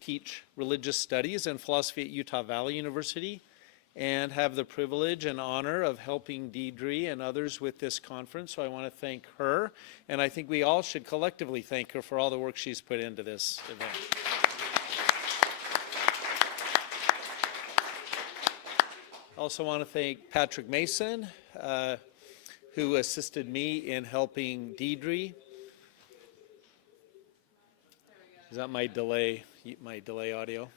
teach religious studies and philosophy at Utah Valley University, and have the privilege and honor of helping Deidre and others with this conference. So I want to thank her, and I think we all should collectively thank her for all the work she's put into this event. I also want to thank Patrick Mason, who assisted me in helping Deidre. Is that my delay audio?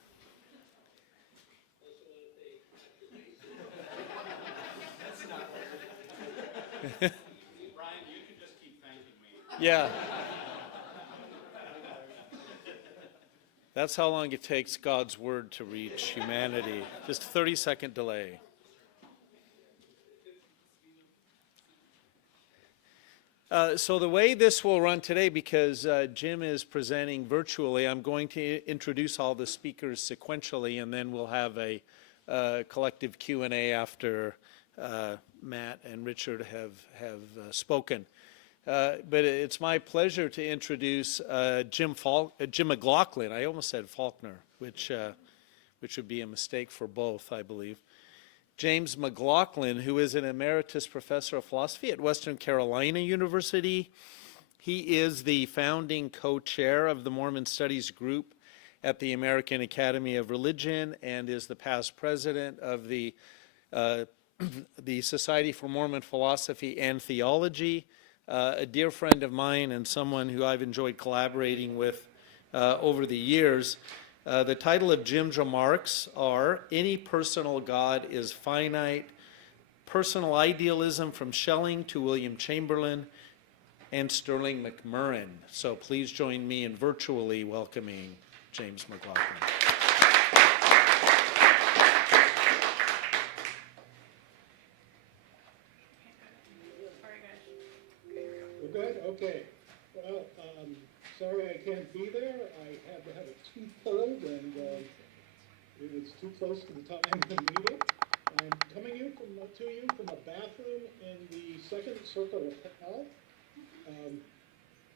Brian, you can just keep thanking me. Yeah. That's how long it takes God's word to reach humanity. Just a 30-second delay. So the way this will run today, because Jim is presenting virtually, I'm going to introduce all the speakers sequentially, and then we'll have a collective Q&A after Matt and Richard have spoken. But it's my pleasure to introduce Jim McLachlan. I almost said Faulkner, which would be a mistake for both, I believe. James McLachlan, who is an emeritus professor of philosophy at Western Carolina University. He is the founding co-chair of the Mormon Studies Group at the American Academy of Religion and is the past president of the Society for Mormon Philosophy and Theology, a dear friend of mine and someone who I've enjoyed collaborating with over the years. The title of Jim's remarks are Any Personal God is Finite, Personal Idealism from Schelling to William Chamberlin, and Sterling McMurrin. So please join me in virtually welcoming James McLachlan. We're good? Okay. Well, sorry I can't be there. I had to have a tooth pulled, and it was too close to the time of the meeting. I'm coming to you from a bathroom in the second circle of hell.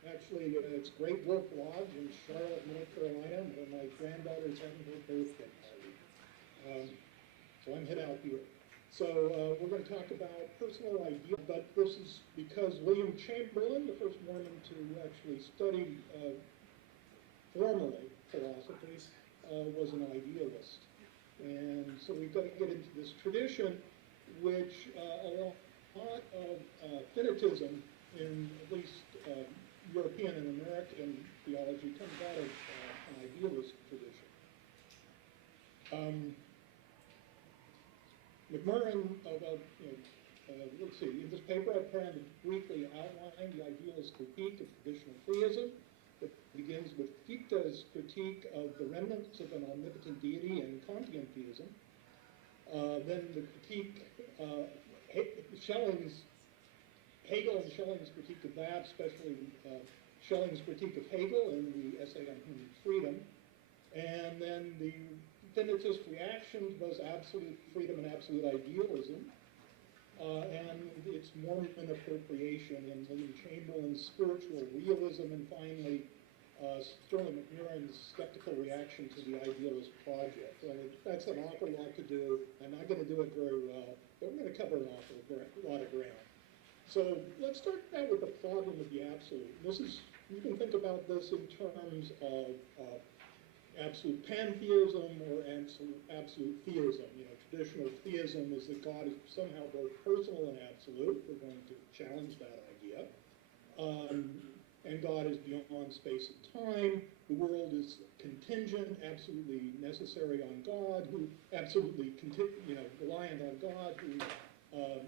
Actually, it's Great Wolf Lodge in Charlotte, North Carolina, where my granddaughter's having her birthday party. So I'm head out here. So we're going to talk about personal ideas, but this is because William Chamberlin, the first Mormon to actually study formally philosophy, was an idealist. And so we've got to get into this tradition, which a lot of Finitism in at least European and American theology comes out of an idealist tradition. McMurrin, let's see, in this paper I plan to briefly outline the idealist critique of traditional theism. It begins with Fichte's critique of the remnants of an omnipotent deity and Kantian theism. Then the critique, Hegel and Schelling's critique of that, especially Schelling's critique of Hegel in the essay on human freedom. And then the Finitist reaction was absolute freedom and absolute idealism, and its Mormon appropriation in William Chamberlain's spiritual realism, and finally Sterling McMurrin's skeptical reaction to the idealist project. That's an awful lot to do. I'm not going to do it very well, but we're going to cover an awful lot of ground. So let's start out with the problem of the absolute. You can think about this in terms of absolute pantheism or absolute theism. Traditional theism is that God is somehow both personal and absolute. We're going to challenge that idea. And God is beyond space and time. The world is contingent, absolutely necessary on God, who absolutely reliant on God, who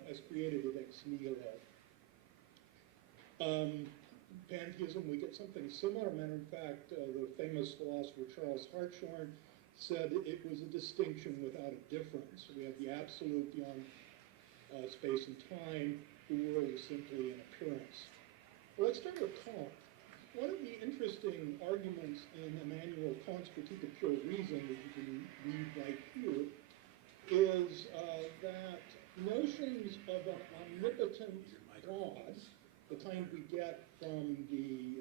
has created it ex nihilo. Pantheism, we get something similar. Matter of fact, the famous philosopher Charles Hartshorne said it was a distinction without a difference. We have the absolute beyond space and time. The world is simply an appearance. Well, let's start with Kant. One of the interesting arguments in Immanuel Kant's Critique of Pure Reason, that you can read right here, is that notions of an omnipotent God, the kind we get from the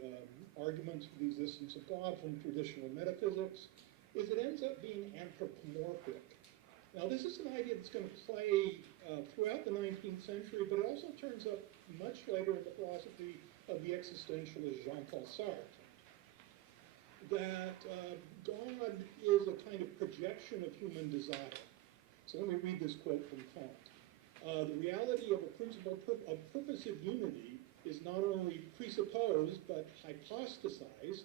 arguments for the existence of God from traditional metaphysics, is it ends up being anthropomorphic. Now, this is an idea that's going to play throughout the 19th century, but it also turns up much later in the philosophy of the existentialist Jean-Paul Sartre, that God is a kind of projection of human desire. So let me read this quote from Kant. The reality of a principle of purposive unity is not only presupposed, but hypostasized,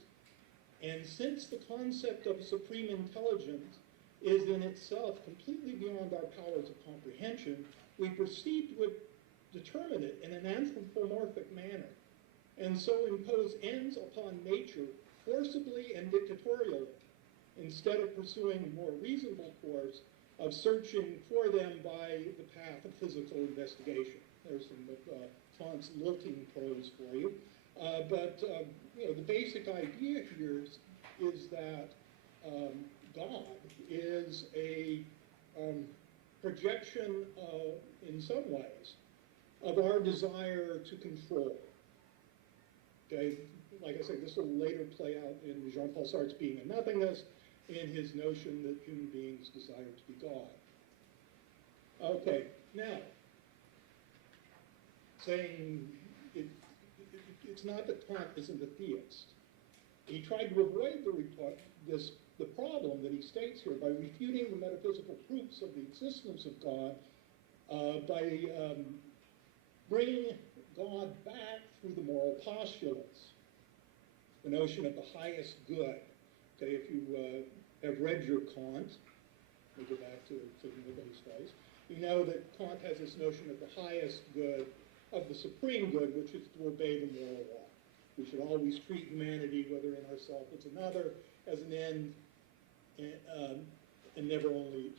and since the concept of supreme intelligence is in itself completely beyond our powers of comprehension, we proceed to determine it in an anthropomorphic manner, and so impose ends upon nature forcibly and dictatorially, instead of pursuing a more reasonable course of searching for them by the path of physical investigation. There's some Kant's lilting prose for you. The basic idea here is that God is a projection, in some ways, of our desire to control. Okay, like I say, this will later play out in Jean-Paul Sartre's Being and Nothingness, in his notion that human beings desire to be God. Okay, now, saying it's not that Kant isn't a theist. He tried to avoid the problem that he states here by refuting the metaphysical proofs of the existence of God by bringing God back through the moral postulates, the notion of the highest good. Okay, if you have read your Kant, we go back to nobody's face, you know that Kant has this notion of the highest good, of the supreme good, which is to obey the moral law. We should always treat humanity, whether in ourselves as another, as an end, and never only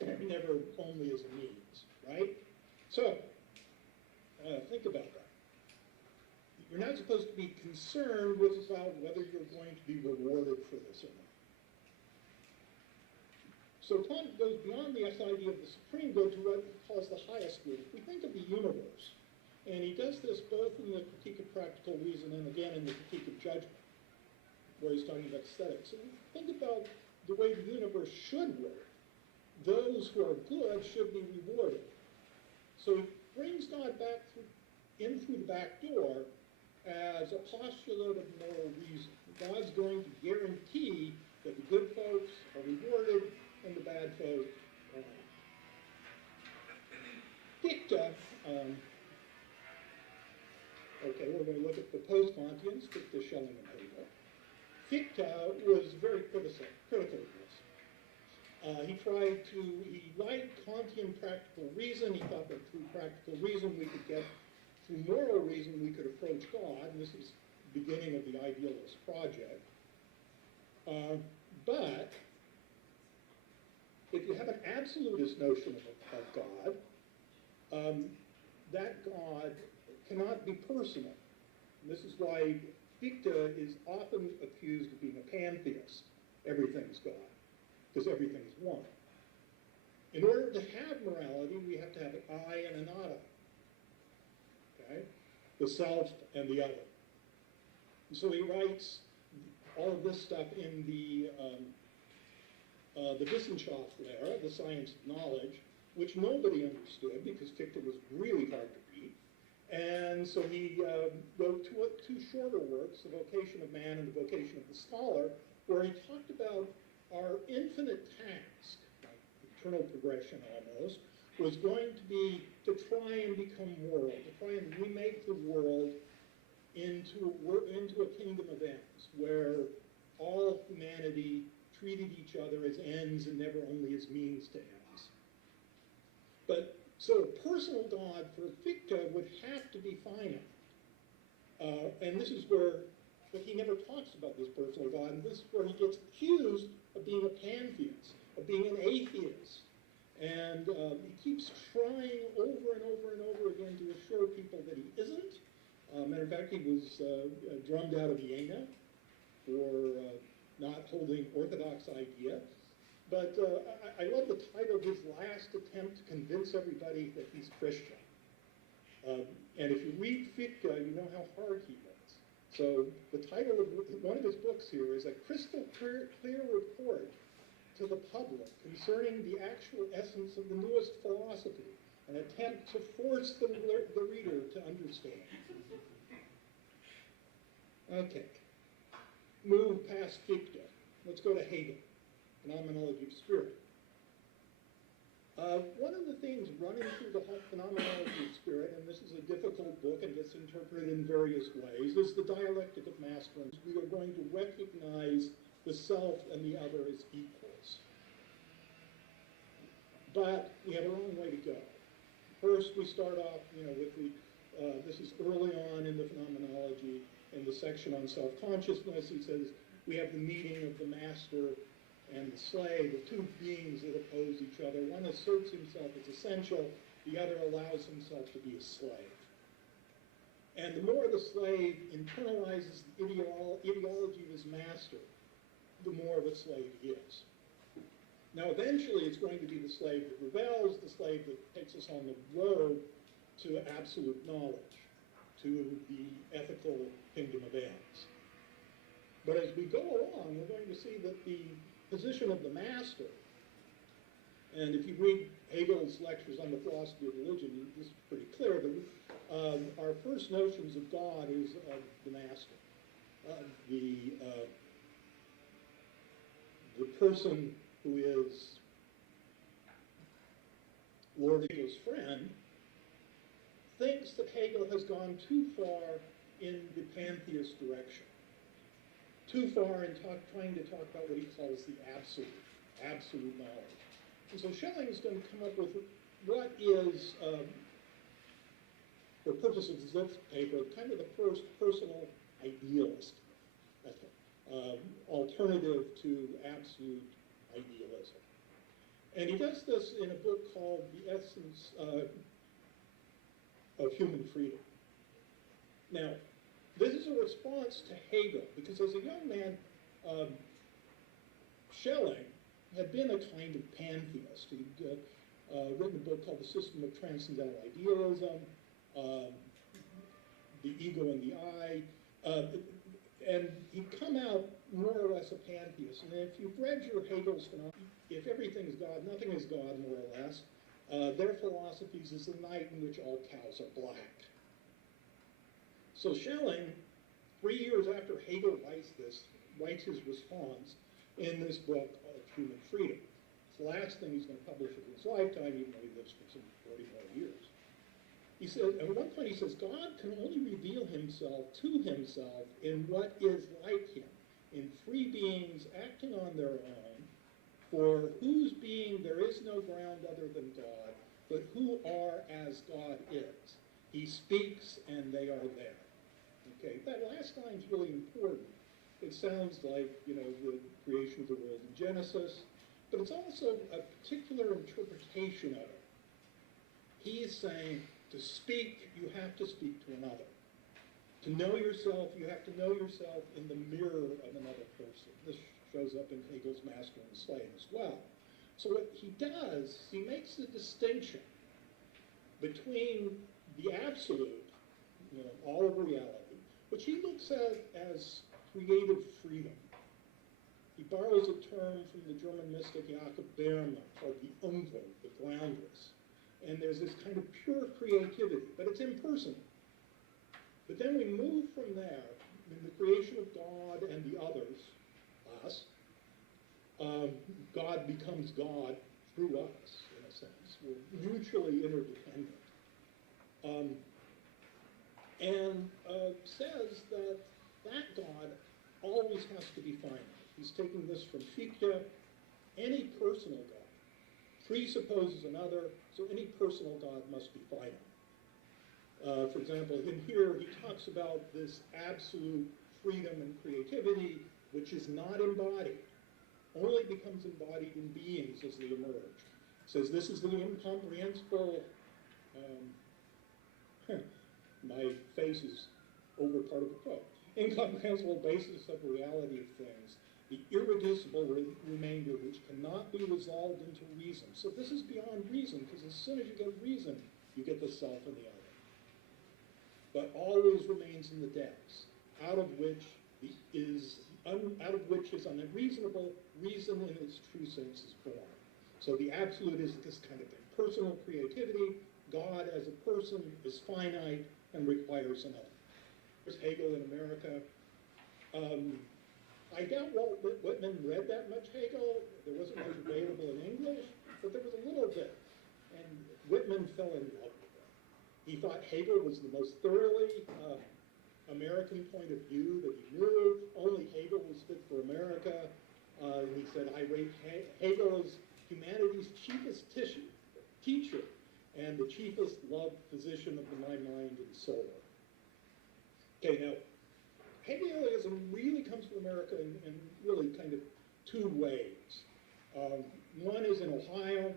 as a means, right? So, think about that. You're not supposed to be concerned about whether you're going to be rewarded for this or not. So Kant goes beyond the idea of the supreme good to what he calls the highest good. If we think of the universe, and he does this both in the Critique of Practical Reason and again in the Critique of Judgment, where he's talking about aesthetics. So think about the way the universe should work. Those who are good should be rewarded. So he brings God back in through the back door as a postulate of moral reason. God's going to guarantee that the good folks are rewarded and the bad folk are not. Fichte, okay, we're going to look at the post-Kantians, Fichte, Schelling, and Hegel. Fichte was very critical of this. He liked Kantian practical reason. He thought that through practical reason we could get, through moral reason we could approach God, and this is the beginning of the Idealist project. But if you have an absolutist notion of God, that God cannot be personal. And this is why Fichte is often accused of being a pantheist. Everything's God, because everything's one. In order to have morality, we have to have an I and an nada. Okay? The self and the other. And so he writes all of this stuff in the Wissenschaftslehre, the science of knowledge, which nobody understood because Fichte was really hard to read. And so he wrote two shorter works, The Vocation of Man and The Vocation of the Scholar, where he talked about our infinite task, like eternal progression almost, was going to be to try and become moral, to try and remake the world into a kingdom of ends, where all humanity treated each other as ends and never only as means to ends. But so a personal God for Fichte would have to be finite. And this is where, but he never talks about this personal God, and this is where he gets accused of being a pantheist, of being an atheist. And he keeps trying over and over and over again to assure people that he isn't. Matter of fact, he was drummed out of Vienna for not holding orthodox idea. But I love the title of his last attempt to convince everybody that he's Christian. And if you read Fichte, you know how hard he was. So the title of one of his books here is A Crystal Clear Report to the Public Concerning the Actual Essence of the Newest Philosophy, an attempt to force the reader to understand. Okay. Move past Fichte. Let's go to Hegel, Phenomenology of Spirit. One of the things running through the Phenomenology of Spirit, and this is a difficult book and gets interpreted in various ways, is the dialectic of masculines. We are going to recognize the self and the other as equals. But we have our own way to go. First, we start off, with the, this is early on in the phenomenology, in the section on self-consciousness. He says, we have the meeting of the master and the slave, the two beings that oppose each other. One asserts himself as essential, the other allows himself to be a slave. And the more the slave internalizes the ideology of his master, the more of a slave he is. Now, eventually, it's going to be the slave that rebels, the slave that takes us on the road to absolute knowledge, to the ethical kingdom of ends. But as we go along, we're going to see that the position of the master, and if you read Hegel's lectures on the philosophy of religion, this is pretty clear that our first notions of God is of the master, the person who is Lord Hegel's friend, thinks that Hegel has gone too far in the pantheist direction, too far in trying to talk about what he calls the absolute knowledge. And so Schelling is going to come up with what is, for purposes of this paper, kind of the first personal idealist alternative to absolute idealism. And he does this in a book called The Essence of Human Freedom. Now, this is a response to Hegel, because as a young man, Schelling had been a kind of pantheist. He'd written a book called The System of Transcendental Idealism, The Ego and the I, and he'd come out more or less a pantheist. And if you've read your Hegel's phenomenon, if everything is God, nothing is God, more or less, their philosophies is the night in which all cows are black. So Schelling, 3 years after Hegel writes his response in this book of Human Freedom. It's the last thing he's going to publish in his lifetime, even though he lives for some 40 more years. He said, at one point he says, God can only reveal himself to himself in what is like him, in three beings acting on their own, for whose being there is no ground other than God, but who are as God is. He speaks and they are there. Okay, that last line is really important. It sounds like, the creation of the world in Genesis, but it's also a particular interpretation of it. He is saying, to speak, you have to speak to another. To know yourself, you have to know yourself in the mirror of another person. This shows up in Hegel's Master and Slave as well. So what he does, he makes the distinction between the absolute, all of reality, which he looks at as creative freedom. He borrows a term from the German mystic Jakob Böhme called the Unwelt, the groundless. And there's this kind of pure creativity, but it's impersonal. But then we move from there, in the creation of God and the others, us, God becomes God through us, in a sense. We're mutually interdependent. And says that God always has to be finite. He's taking this from Fichte. Any personal God presupposes another, so any personal God must be finite. For example, in here he talks about this absolute freedom and creativity, which is not embodied, only becomes embodied in beings as they emerge. He says this is the incomprehensible, my face is over part of the quote, incomprehensible basis of reality of things, the irreducible remainder which cannot be resolved into reason. So this is beyond reason, because as soon as you get reason, you get the self and the other. But always remains in the depths. out of which is unreasonable reason in its true sense is born. So the absolute is this kind of impersonal creativity. God as a person is finite and requires an element. There's Hegel in America. I doubt Walt Whitman read that much Hegel. There wasn't much available in English, but there was a little bit. And Whitman fell in love with it. He thought Hegel was the most thoroughly American point of view that he knew. Only Hegel was fit for America. He said, I rate Hegel as humanity's chiefest teacher and the chiefest loved physician of my mind and soul. Okay, now, Hegelianism really comes to America in really kind of two ways. One is in Ohio,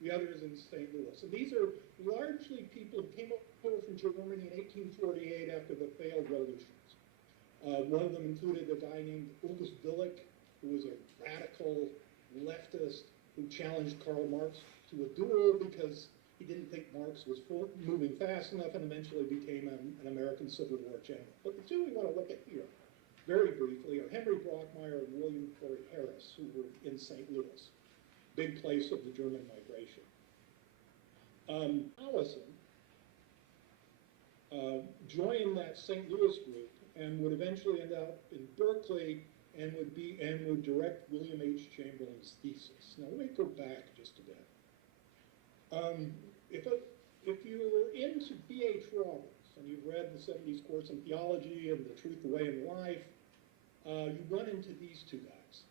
the other is in St. Louis. And these are largely people who came over from Germany in 1848 after the failed revolutions. One of them included a guy named August Willich, who was a radical leftist who challenged Karl Marx to a duel because he didn't think Marx was moving fast enough, and eventually became an American Civil War general. But the two we want to look at here, very briefly, are Henry Brockmeyer and William Corey Harris, who were in St. Louis, big place of the German migration. Allison joined that St. Louis group and would eventually end up in Berkeley and would direct William H. Chamberlin's thesis. Now let me go back just a bit. If you were into B.H. Roberts and you've read the 70s course in theology and The Truth, the Way, and Life, you run into these two guys.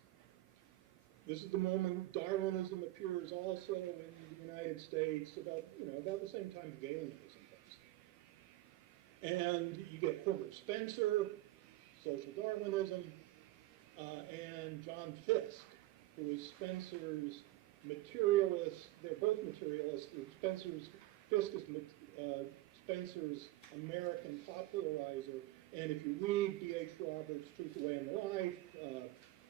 This is the moment Darwinism appears also in the United States about the same time Hegelianism does. And you get Herbert Spencer, social Darwinism, and John Fiske, who is Spencer's materialist. They're both materialists. Fiske is Spencer's American popularizer. And if you read B.H. Roberts' Truth, the Way, and Life,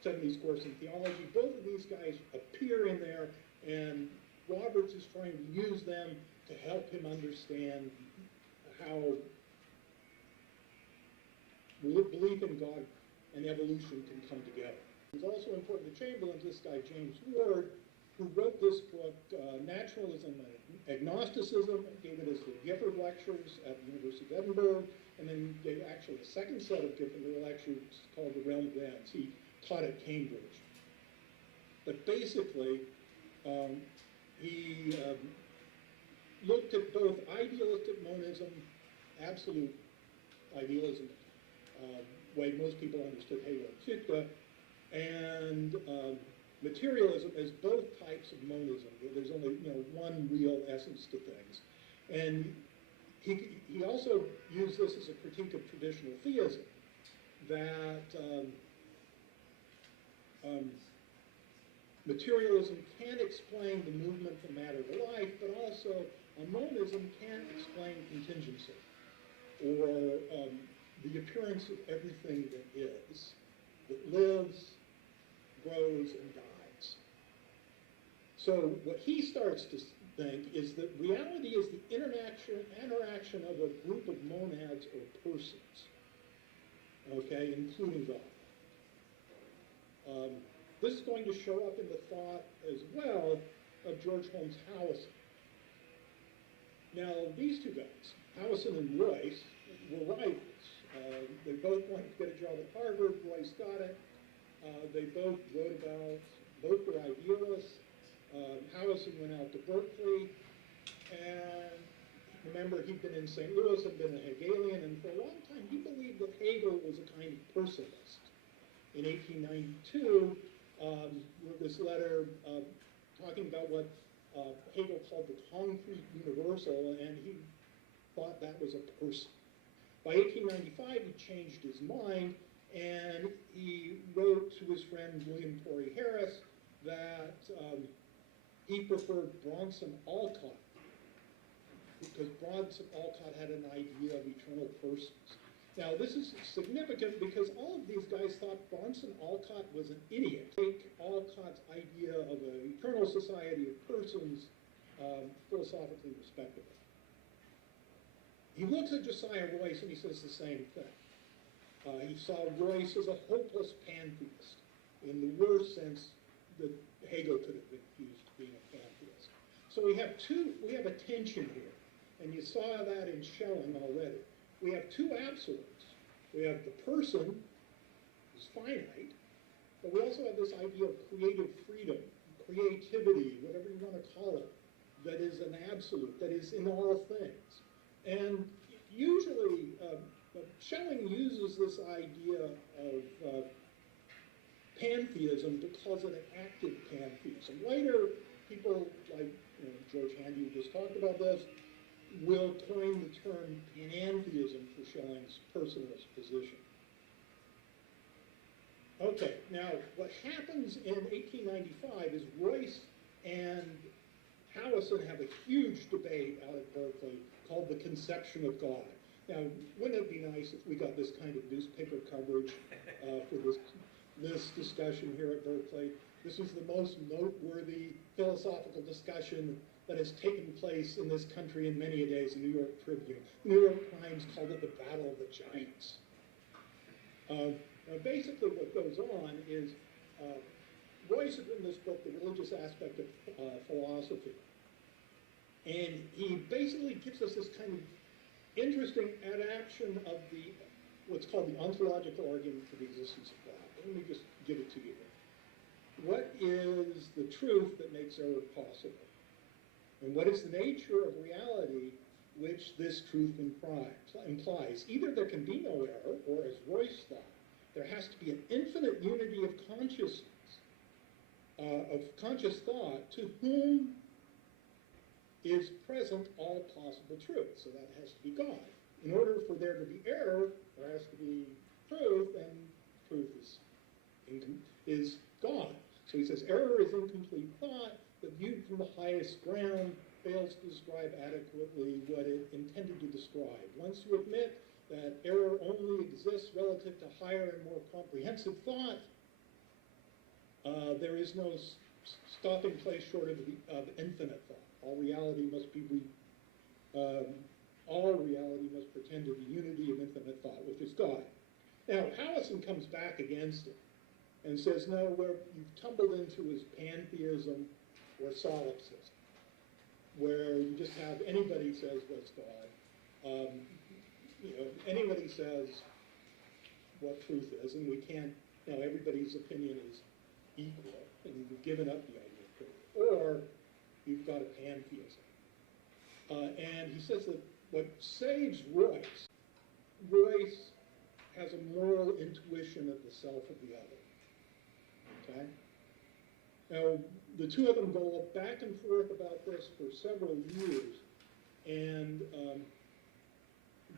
70s course in theology, both of these guys appear in there, and Roberts is trying to use them to help him understand how belief in God and evolution can come together. It's also important to Chamberlain, this guy James Ward, who wrote this book, Naturalism and Agnosticism, gave it as the Gifford Lectures at the University of Edinburgh, and then gave actually a second set of Gifford lectures called The Realm of Ends. He taught at Cambridge. But basically, he looked at both idealistic monism, absolute idealism, way most people understood Hegel and Fichte, and materialism as both types of monism. There's only one real essence to things. And he also used this as a critique of traditional theism, that materialism can explain the movement from matter to life, but also a monism can explain contingency, or the appearance of everything that is, that lives, grows, and dies. So what he starts to think is that reality is the interaction of a group of monads or persons, okay, including God. This is going to show up in the thought as well of George Holmes Howison. Now, these two guys, Howison and Royce, were rivals. They both wanted to get a job at Harvard. Royce got it. They both both were idealists. Howison went out to Berkeley, and remember, he'd been in St. Louis and been a Hegelian, and for a long time he believed that Hegel was a kind of personalist. In 1892, wrote this letter talking about what Hegel called the concrete universal, and he thought that was a person. By 1895, he changed his mind, and he wrote to his friend William Corey Harris that he preferred Bronson Alcott, because Bronson Alcott had an idea of eternal persons. Now, this is significant because all of these guys thought Bronson Alcott was an idiot. Take Alcott's idea of an eternal society of persons philosophically respectable. He looks at Josiah Royce and he says the same thing. He saw Royce as a hopeless pantheist, in the worst sense that Hegel could have accused being a pantheist. So we have a tension here, and you saw that in Schelling already. We have two absolutes. We have the person, who's finite, but we also have this idea of creative freedom, creativity, whatever you want to call it, that is an absolute, that is in all things. And usually, Schelling uses this idea of pantheism to call it an active pantheism. Later, people like George Handy, who just talked about this, will coin the term pantheism for Schelling's personalist position. Okay, now what happens in 1895 is Royce and Howison have a huge debate out at Berkeley called the conception of God. Now, wouldn't it be nice if we got this kind of newspaper coverage for this discussion here at Berkeley? This is the most noteworthy philosophical discussion that has taken place in this country in many a days, the New York Tribune. The New York Times called it the Battle of the Giants. Now basically what goes on is Royce has written this book, The Religious Aspect of Philosophy. And he basically gives us this kind of interesting adaptation of what's called the ontological argument for the existence of God. Let me just give it to you. What is the truth that makes error possible? And what is the nature of reality which this truth implies? Either there can be no error, or as Royce thought, there has to be an infinite unity of consciousness, of conscious thought, to whom is present all possible truth. So that has to be God. In order for there to be error, there has to be truth, and truth is God. So he says, error is incomplete thought that viewed from the highest ground fails to describe adequately what it intended to describe. Once you admit that error only exists relative to higher and more comprehensive thought, there is no stopping place short of infinite thought. All reality must pretend to the unity of infinite thought, which is God. Now, Howison comes back against it and says, no, you've tumbled into his pantheism or solipsism, where you just have anybody says what's God. Anybody says what truth is, and we can't, everybody's opinion is equal, and we've given up the idea of truth. Or you've got a pantheism. And he says that what saves Royce has a moral intuition of the self of the other. Okay? Now, the two of them go back and forth about this for several years, and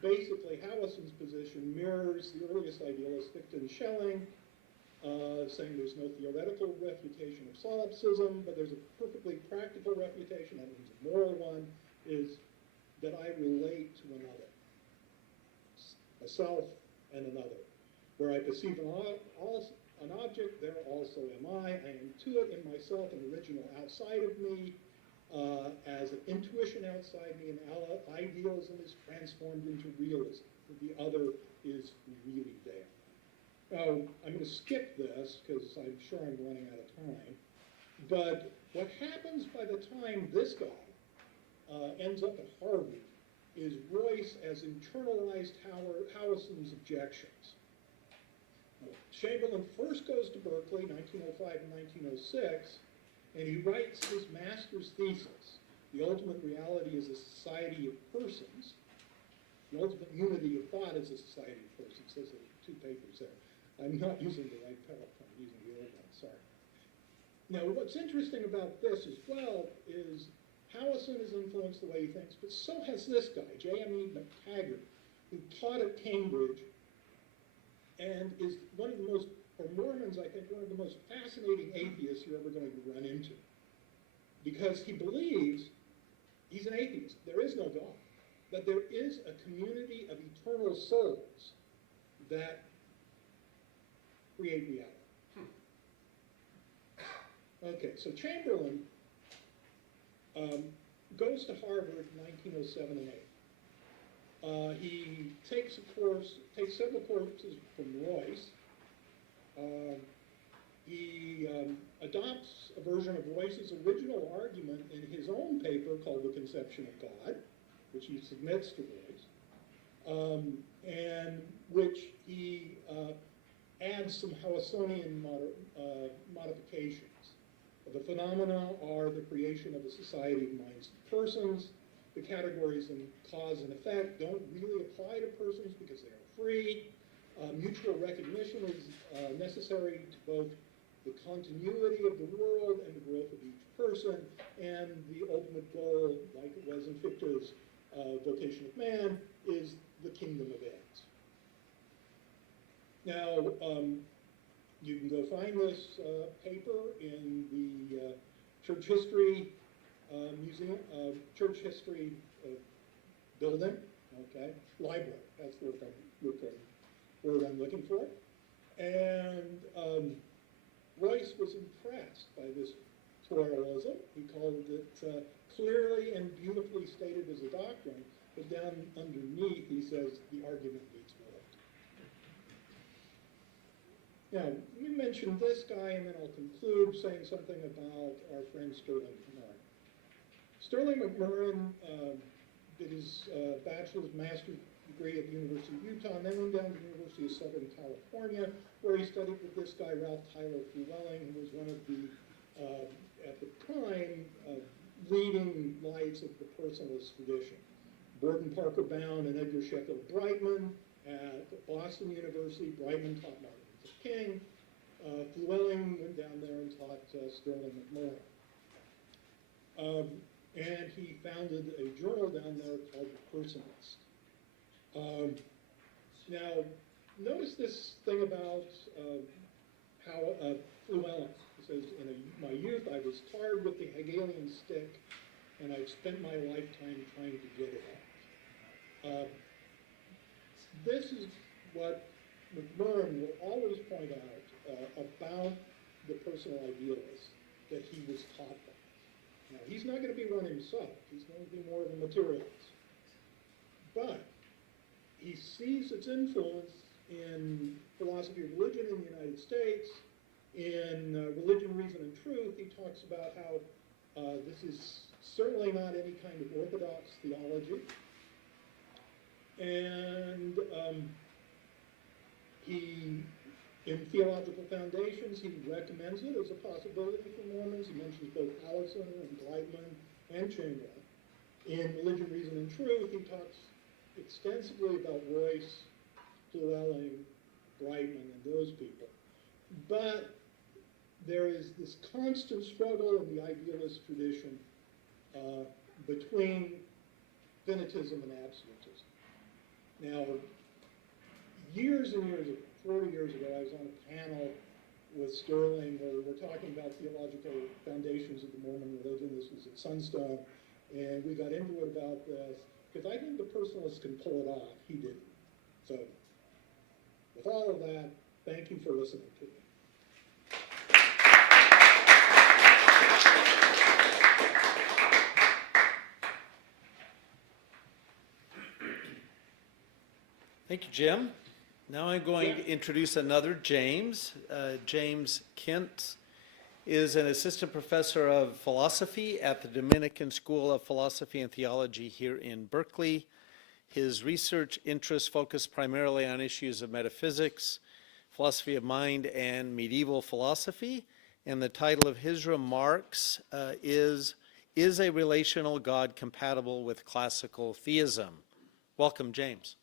basically Howison's position mirrors the earliest idealist Fichte Schelling, saying there's no theoretical refutation of solipsism, but there's a perfectly practical refutation, that means a moral one, is that I relate to another, a self and another. Where I perceive an object, there also am I. I intuit in myself an original outside of me, as an intuition outside me, and idealism is transformed into realism. The other is really there. Now, I'm going to skip this because I'm sure I'm running out of time. But what happens by the time this guy ends up at Harvard is Royce has internalized Howison's objections. Chamberlin first goes to Berkeley, 1905 and 1906, and he writes his master's thesis. The ultimate reality is a society of persons. The ultimate unity of thought is a society of persons. Those are two papers there. I'm not using the right PowerPoint, I'm using the old one, sorry. Now, what's interesting about this as well is Howison has influenced the way he thinks, but so has this guy, J.M.E. McTaggart, who taught at Cambridge and is one of the most, for Mormons, I think, one of the most fascinating atheists you're ever going to run into. Because he believes he's an atheist. There is no God. But there is a community of eternal souls that create reality. Okay, so Chamberlin goes to Harvard in 1907 and 8. He takes takes several courses from Royce. He adopts a version of Royce's original argument in his own paper called The Conception of God, which he submits to Royce, and which he adds some Haussonian modifications. The phenomena are the creation of a society of minds and persons. The categories in cause and effect don't really apply to persons because they are free. Mutual recognition is necessary to both the continuity of the world and the growth of each person, and the ultimate goal, like it was in Fichte's Vocation of Man, is the kingdom of ends. Now, you can go find this paper in the Church History Museum, Church History building, okay, library, that's the word I'm looking for. And Royce was impressed by this pluralism. He called it clearly and beautifully stated as a doctrine, but down underneath he says the argument needs more. Now, we mentioned this guy, and then I'll conclude saying something about our friend Sterling McMurrin. Sterling McMurrin did his bachelor's, master's degree at the University of Utah, and then went down to the University of Southern California, where he studied with this guy, Ralph Tyler Llewellyn, who was one of the, at the time, leading lights of the personalist tradition. Borden Parker Bound and Edgar Sheffield Brightman at Boston University. Brightman taught Martin Luther King. Llewellyn went down there and taught Sterling McMurrin. And he founded a journal down there called The Personalist. Now, notice this thing about how Llewellyn says, in my youth I was tarred with the Hegelian stick, and I've spent my lifetime trying to get it out. This is what McMurrin will always point out about the personal idealist that he was taught by. Now, he's not going to be one himself. He's going to be more of a materialist. But he sees its influence in philosophy of religion in the United States. In Religion, Reason, and Truth, he talks about how this is certainly not any kind of orthodox theology. And in Theological Foundations, he recommends it as a possibility for Mormons. He mentions both Allison and Brightman and Chamberlin. In Religion, Reason, and Truth, he talks extensively about Royce, Llewellyn, Brightman, and those people. But there is this constant struggle in the idealist tradition between finitism and absolutism. Now, years and years ago, 40 years ago, I was on a panel with Sterling where we were talking about theological foundations of the Mormon religion. This was at Sunstone, and we got into it about this, because I think the personalists can pull it off. He didn't. So, with all of that, thank you for listening to me. Thank you, Jim. Now I'm going to introduce another James. James Kintz is an assistant professor of philosophy at the Dominican School of Philosophy and Theology here in Berkeley. His research interests focus primarily on issues of metaphysics, philosophy of mind, and medieval philosophy. And the title of his remarks is a Relational God Compatible with Classical Theism? Welcome, James.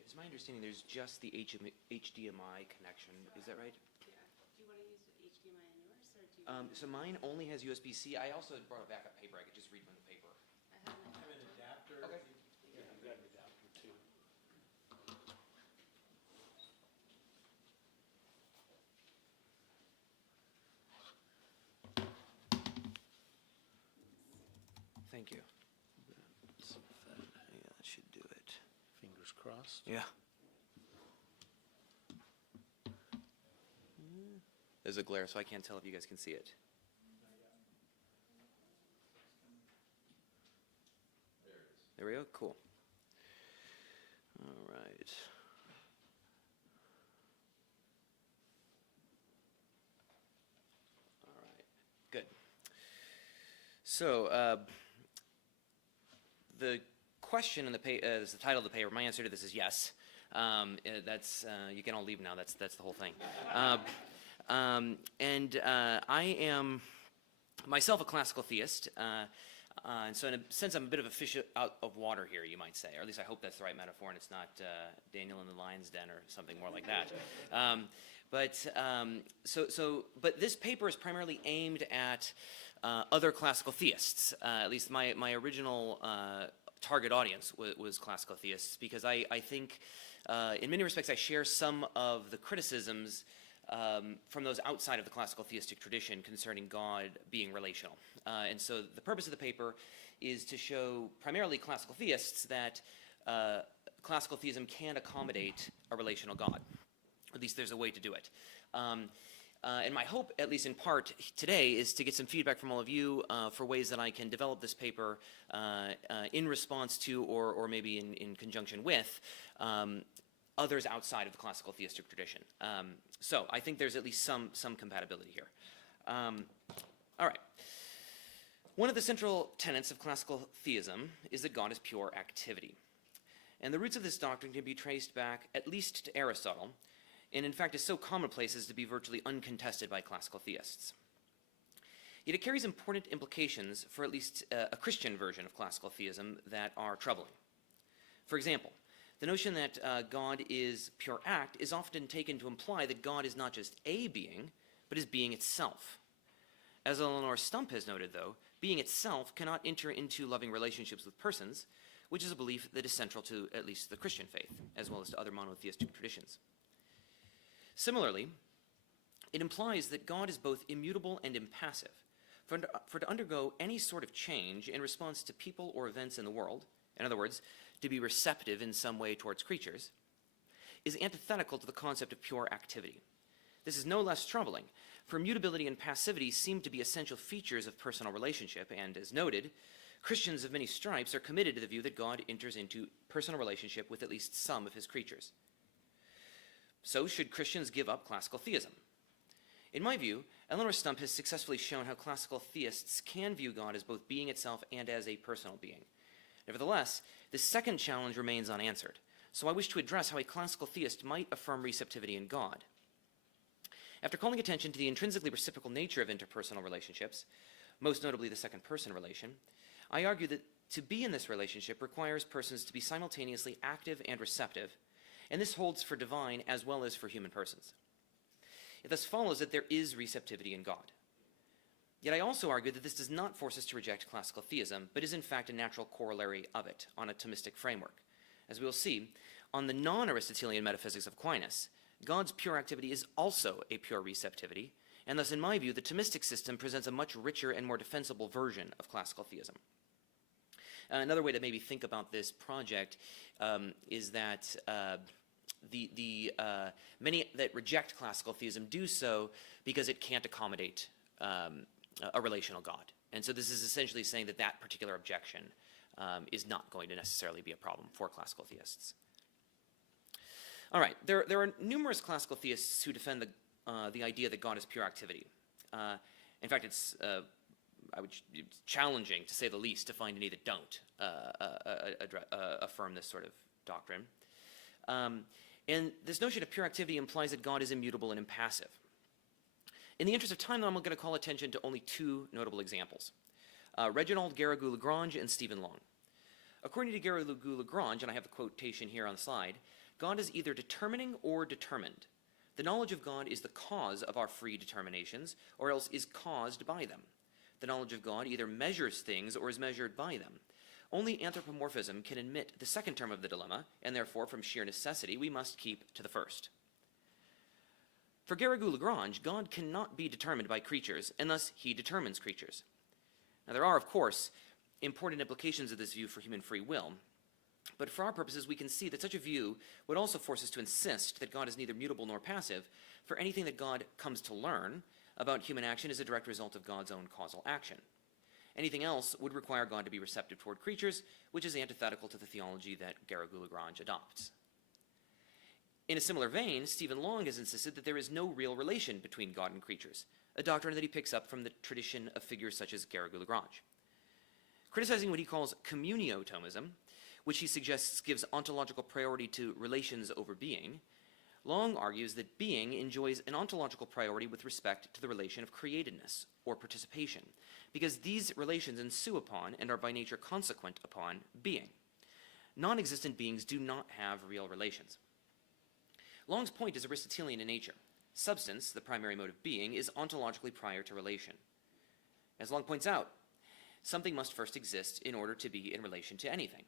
It's my understanding there's just the HDMI connection. Is that right? Yeah. Do you want to use HDMI on yours, or do you? So mine only has USB-C. I also brought a backup paper. I could just read from the paper. I have an adapter. Okay. Yeah, I've got an adapter too. Thank you. Yeah, that should do it. Fingers crossed. Yeah. There's a glare, so I can't tell if you guys can see it. There we go. Cool. All right. All right. Good. So the question in the is the title of the paper. My answer to this is yes. That's you can all leave now. That's the whole thing. I am myself a classical theist. And so in a sense, I'm a bit of a fish out of water here, you might say, or at least I hope that's the right metaphor and it's not Daniel in the lion's den or something more like that. But this paper is primarily aimed at other classical theists. At least my original target audience was classical theists, because I think in many respects I share some of the criticisms from those outside of the classical theistic tradition concerning God being relational. And so the purpose of the paper is to show primarily classical theists that classical theism can accommodate a relational God. At least there's a way to do it. And my hope, at least in part today, is to get some feedback from all of you for ways that I can develop this paper in response to or maybe in conjunction with others outside of the classical theistic tradition. So I think there's at least some compatibility here. All right. One of the central tenets of classical theism is that God is pure activity. And the roots of this doctrine can be traced back at least to Aristotle, and in fact is so commonplace as to be virtually uncontested by classical theists. Yet it carries important implications for at least a Christian version of classical theism that are troubling. For example, the notion that God is pure act is often taken to imply that God is not just a being, but is being itself. As Eleanor Stump has noted, though, being itself cannot enter into loving relationships with persons, which is a belief that is central to at least the Christian faith, as well as to other monotheistic traditions. Similarly, it implies that God is both immutable and impassive. For to undergo any sort of change in response to people or events in the world, in other words, to be receptive in some way towards creatures, is antithetical to the concept of pure activity. This is no less troubling, for mutability and passivity seem to be essential features of personal relationship, and as noted, Christians of many stripes are committed to the view that God enters into personal relationship with at least some of his creatures. So should Christians give up classical theism? In my view, Eleanor Stump has successfully shown how classical theists can view God as both being itself and as a personal being. Nevertheless, the second challenge remains unanswered, so I wish to address how a classical theist might affirm receptivity in God. After calling attention to the intrinsically reciprocal nature of interpersonal relationships, most notably the second-person relation, I argue that to be in this relationship requires persons to be simultaneously active and receptive, and this holds for divine as well as for human persons. It thus follows that there is receptivity in God. Yet I also argue that this does not force us to reject classical theism, but is in fact a natural corollary of it on a Thomistic framework. As we will see, on the non-Aristotelian metaphysics of Aquinas, God's pure activity is also a pure receptivity, and thus in my view the Thomistic system presents a much richer and more defensible version of classical theism. Another way to maybe think about this project is that many that reject classical theism do so because it can't accommodate a relational God. And so this is essentially saying that that particular objection is not going to necessarily be a problem for classical theists. All right, there are numerous classical theists who defend the idea that God is pure activity. In fact, it's challenging, to say the least, to find any that don't affirm this sort of doctrine. And this notion of pure activity implies that God is immutable and impassive. In the interest of time, though, I'm going to call attention to only two notable examples, Reginald Garrigou-Lagrange and Stephen Long. According to Garrigou-Lagrange, and I have the quotation here on the slide, God is either determining or determined. The knowledge of God is the cause of our free determinations, or else is caused by them. The knowledge of God either measures things or is measured by them. Only anthropomorphism can admit the second term of the dilemma, and therefore, from sheer necessity, we must keep to the first. For Garrigou-Lagrange, God cannot be determined by creatures, and thus he determines creatures. Now, there are, of course, important implications of this view for human free will, but for our purposes, we can see that such a view would also force us to insist that God is neither mutable nor passive, for anything that God comes to learn about human action is a direct result of God's own causal action. Anything else would require God to be receptive toward creatures, which is antithetical to the theology that Garrigou-Lagrange adopts. In a similar vein, Stephen Long has insisted that there is no real relation between God and creatures, a doctrine that he picks up from the tradition of figures such as Garrigou-Lagrange. Criticizing what he calls communio-Thomism, which he suggests gives ontological priority to relations over being, Long argues that being enjoys an ontological priority with respect to the relation of createdness, or participation, because these relations ensue upon and are by nature consequent upon being. Non-existent beings do not have real relations. Long's point is Aristotelian in nature. Substance, the primary mode of being, is ontologically prior to relation. As Long points out, something must first exist in order to be in relation to anything.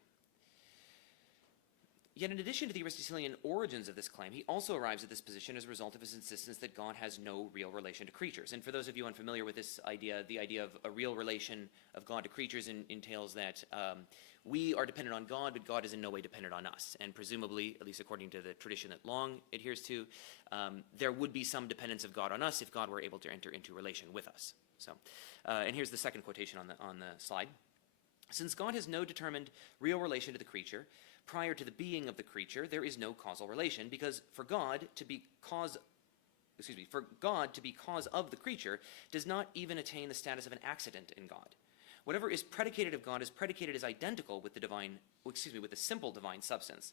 Yet in addition to the Aristotelian origins of this claim, he also arrives at this position as a result of his insistence that God has no real relation to creatures. And for those of you unfamiliar with this idea, the idea of a real relation of God to creatures entails that we are dependent on God, but God is in no way dependent on us. And presumably, at least according to the tradition that Long adheres to, there would be some dependence of God on us if God were able to enter into relation with us. So, and here's the second quotation on the slide. Since God has no determined real relation to the creature, prior to the being of the creature, there is no causal relation, because for God to be cause of the creature does not even attain the status of an accident in God. Whatever is predicated of God is predicated as identical with with the simple divine substance.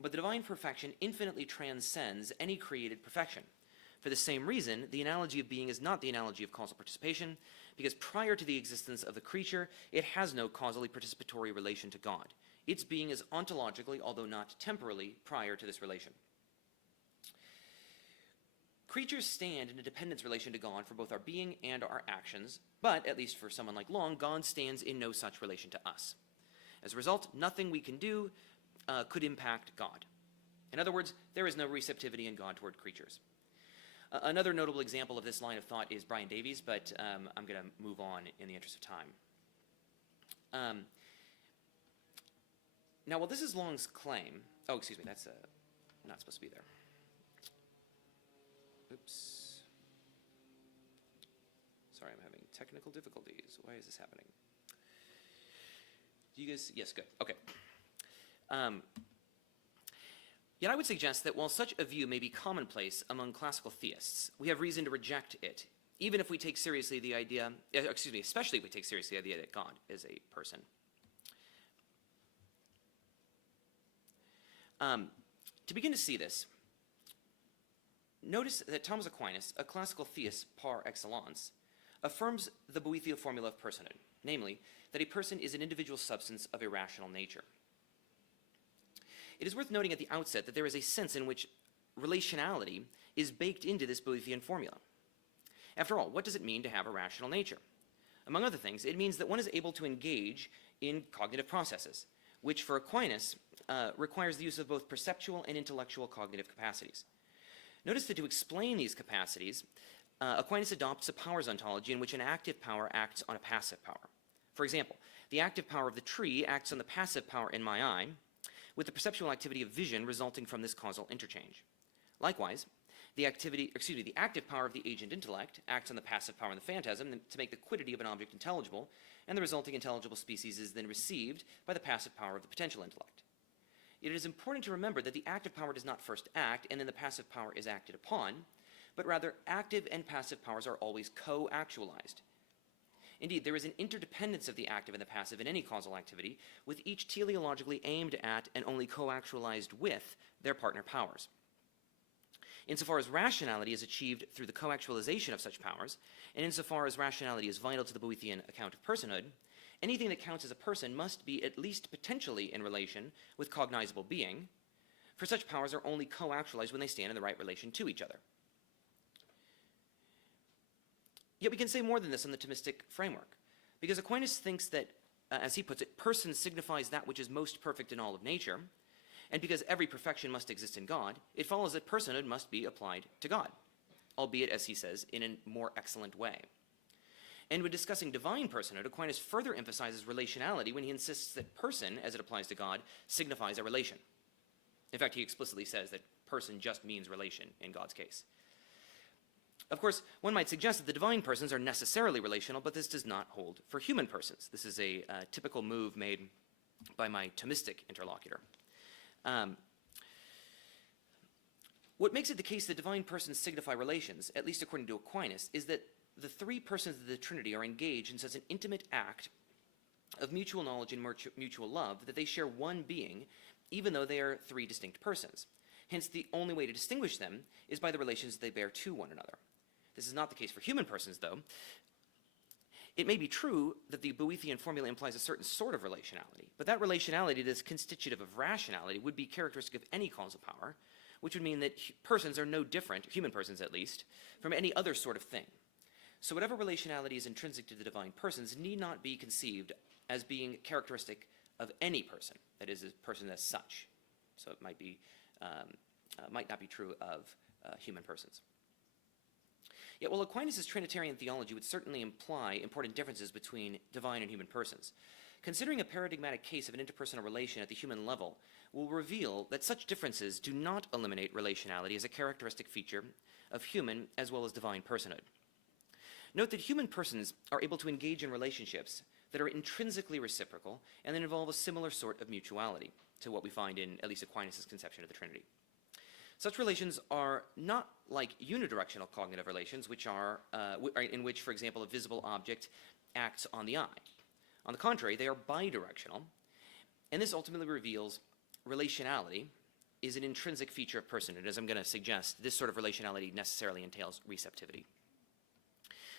But the divine perfection infinitely transcends any created perfection. For the same reason, the analogy of being is not the analogy of causal participation, because prior to the existence of the creature, it has no causally participatory relation to God. Its being is ontologically, although not temporally, prior to this relation. Creatures stand in a dependence relation to God for both our being and our actions, but, at least for someone like Long, God stands in no such relation to us. As a result, nothing we can do could impact God. In other words, there is no receptivity in God toward creatures. Another notable example of this line of thought is Brian Davies, but I'm going to move on in the interest of time. Now, while this is Long's claim, that's not supposed to be there. Oops. Sorry, I'm having technical difficulties. Why is this happening? Do you guys, yes, good, okay. Yet I would suggest that while such a view may be commonplace among classical theists, we have reason to reject it, even if we take seriously the idea, especially if we take seriously the idea that God is a person. To begin to see this, notice that Thomas Aquinas, a classical theist par excellence, affirms the Boethian formula of personhood, namely, that a person is an individual substance of irrational nature. It is worth noting at the outset that there is a sense in which relationality is baked into this Boethian formula. After all, what does it mean to have a rational nature? Among other things, it means that one is able to engage in cognitive processes, which for Aquinas requires the use of both perceptual and intellectual cognitive capacities. Notice that to explain these capacities, Aquinas adopts a powers ontology in which an active power acts on a passive power. For example, the active power of the tree acts on the passive power in my eye, with the perceptual activity of vision resulting from this causal interchange. Likewise, the active power of the agent intellect acts on the passive power in the phantasm to make the quiddity of an object intelligible, and the resulting intelligible species is then received by the passive power of the potential intellect. It is important to remember that the active power does not first act and then the passive power is acted upon, but rather active and passive powers are always co-actualized. Indeed, there is an interdependence of the active and the passive in any causal activity, with each teleologically aimed at and only co-actualized with their partner powers. Insofar as rationality is achieved through the co-actualization of such powers, and insofar as rationality is vital to the Boethian account of personhood, anything that counts as a person must be at least potentially in relation with cognizable being, for such powers are only co-actualized when they stand in the right relation to each other. Yet we can say more than this on the Thomistic framework, because Aquinas thinks that, as he puts it, person signifies that which is most perfect in all of nature, and because every perfection must exist in God, it follows that personhood must be applied to God, albeit, as he says, in a more excellent way. And when discussing divine personhood, Aquinas further emphasizes relationality when he insists that person, as it applies to God, signifies a relation. In fact, he explicitly says that person just means relation in God's case. Of course, one might suggest that the divine persons are necessarily relational, but this does not hold for human persons. This is a typical move made by my Thomistic interlocutor. What makes it the case that divine persons signify relations, at least according to Aquinas, is that the three persons of the Trinity are engaged in such an intimate act of mutual knowledge and mutual love that they share one being, even though they are three distinct persons. Hence, the only way to distinguish them is by the relations they bear to one another. This is not the case for human persons, though. It may be true that the Boethian formula implies a certain sort of relationality, but that relationality that is constitutive of rationality would be characteristic of any causal power, which would mean that persons are no different, human persons at least, from any other sort of thing. So whatever relationality is intrinsic to the divine persons need not be conceived as being characteristic of any person, that is, a person as such. So it might not be true of human persons. Yet while Aquinas' Trinitarian theology would certainly imply important differences between divine and human persons, considering a paradigmatic case of an interpersonal relation at the human level will reveal that such differences do not eliminate relationality as a characteristic feature of human as well as divine personhood. Note that human persons are able to engage in relationships that are intrinsically reciprocal and that involve a similar sort of mutuality to what we find in at least Aquinas' conception of the Trinity. Such relations are not like unidirectional cognitive relations, which are in which, for example, a visible object acts on the eye. On the contrary, they are bidirectional, and this ultimately reveals relationality is an intrinsic feature of personhood. As I'm going to suggest, this sort of relationality necessarily entails receptivity.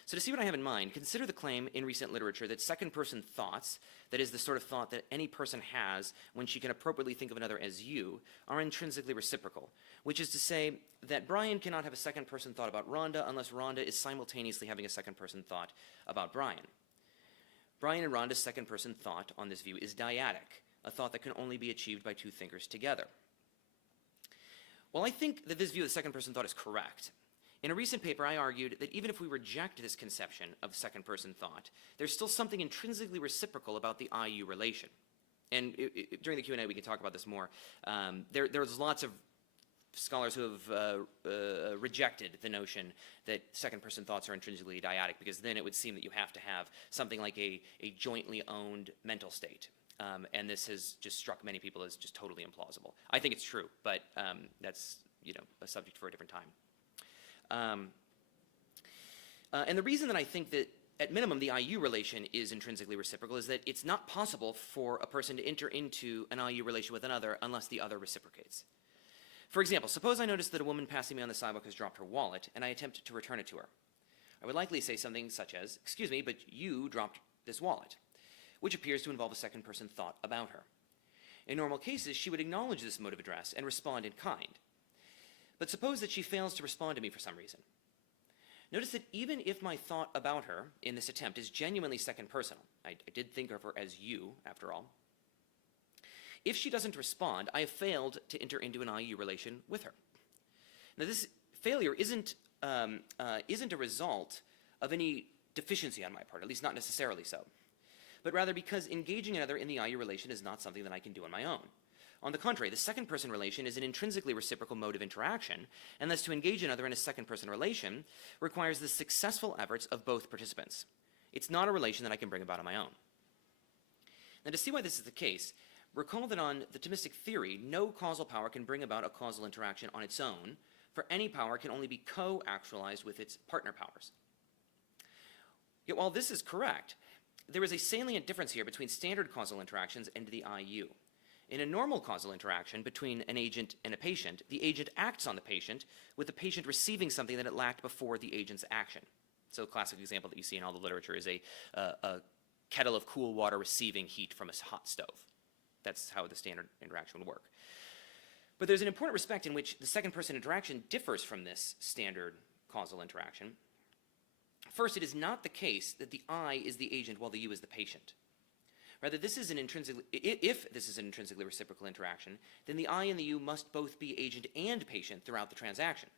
So to see what I have in mind, consider the claim in recent literature that second-person thoughts, that is the sort of thought that any person has when she can appropriately think of another as you, are intrinsically reciprocal, which is to say that Brian cannot have a second-person thought about Rhonda unless Rhonda is simultaneously having a second-person thought about Brian. Brian and Rhonda's second-person thought on this view is dyadic, a thought that can only be achieved by two thinkers together. Well, I think that this view of the second-person thought is correct. In a recent paper, I argued that even if we reject this conception of second-person thought, there's still something intrinsically reciprocal about the I-you relation. And during the Q&A, we can talk about this more. There's lots of scholars who have rejected the notion that second-person thoughts are intrinsically dyadic, because then it would seem that you have to have something like a jointly owned mental state. And this has just struck many people as just totally implausible. I think it's true, but that's a subject for a different time. And the reason that I think that, at minimum, the I-you relation is intrinsically reciprocal is that it's not possible for a person to enter into an I-you relation with another unless the other reciprocates. For example, suppose I notice that a woman passing me on the sidewalk has dropped her wallet, and I attempt to return it to her. I would likely say something such as, "Excuse me, but you dropped this wallet," which appears to involve a second-person thought about her. In normal cases, she would acknowledge this mode of address and respond in kind. But suppose that she fails to respond to me for some reason. Notice that even if my thought about her in this attempt is genuinely second-personal, I did think of her as you, after all, if she doesn't respond, I have failed to enter into an I-you relation with her. Now, this failure isn't a result of any deficiency on my part, at least not necessarily so, but rather because engaging another in the I-you relation is not something that I can do on my own. On the contrary, the second-person relation is an intrinsically reciprocal mode of interaction, and thus to engage another in a second-person relation requires the successful efforts of both participants. It's not a relation that I can bring about on my own. Now, to see why this is the case, recall that on the Thomistic theory, no causal power can bring about a causal interaction on its own, for any power can only be co-actualized with its partner powers. Yet while this is correct, there is a salient difference here between standard causal interactions and the I-you. In a normal causal interaction between an agent and a patient, the agent acts on the patient, with the patient receiving something that it lacked before the agent's action. So a classic example that you see in all the literature is a kettle of cool water receiving heat from a hot stove. That's how the standard interaction would work. But there's an important respect in which the second-person interaction differs from this standard causal interaction. First, it is not the case that the I is the agent while the you is the patient. Rather, if this is an intrinsically reciprocal interaction, then the I and the you must both be agent and patient throughout the transaction.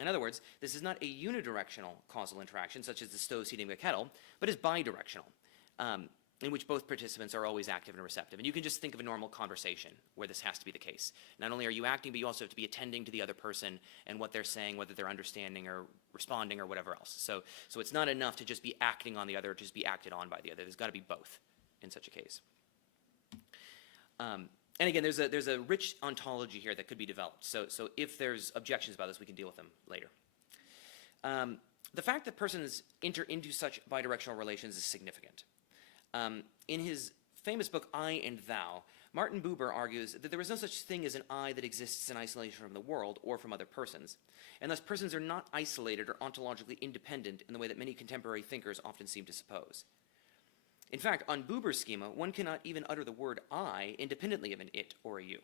In other words, this is not a unidirectional causal interaction, such as the stove heating the kettle, but is bidirectional. in which both participants are always active and receptive. And you can just think of a normal conversation where this has to be the case. Not only are you acting, but you also have to be attending to the other person and what they're saying, whether they're understanding or responding or whatever else. So it's not enough to just be acting on the other, or just be acted on by the other. There's got to be both in such a case. And again, there's a rich ontology here that could be developed. So if there's objections about this, we can deal with them later. The fact that persons enter into such bidirectional relations is significant. In his famous book, I and Thou, Martin Buber argues that there is no such thing as an I that exists in isolation from the world or from other persons, and thus persons are not isolated or ontologically independent in the way that many contemporary thinkers often seem to suppose. In fact, on Buber's schema, one cannot even utter the word I independently of an it or a you.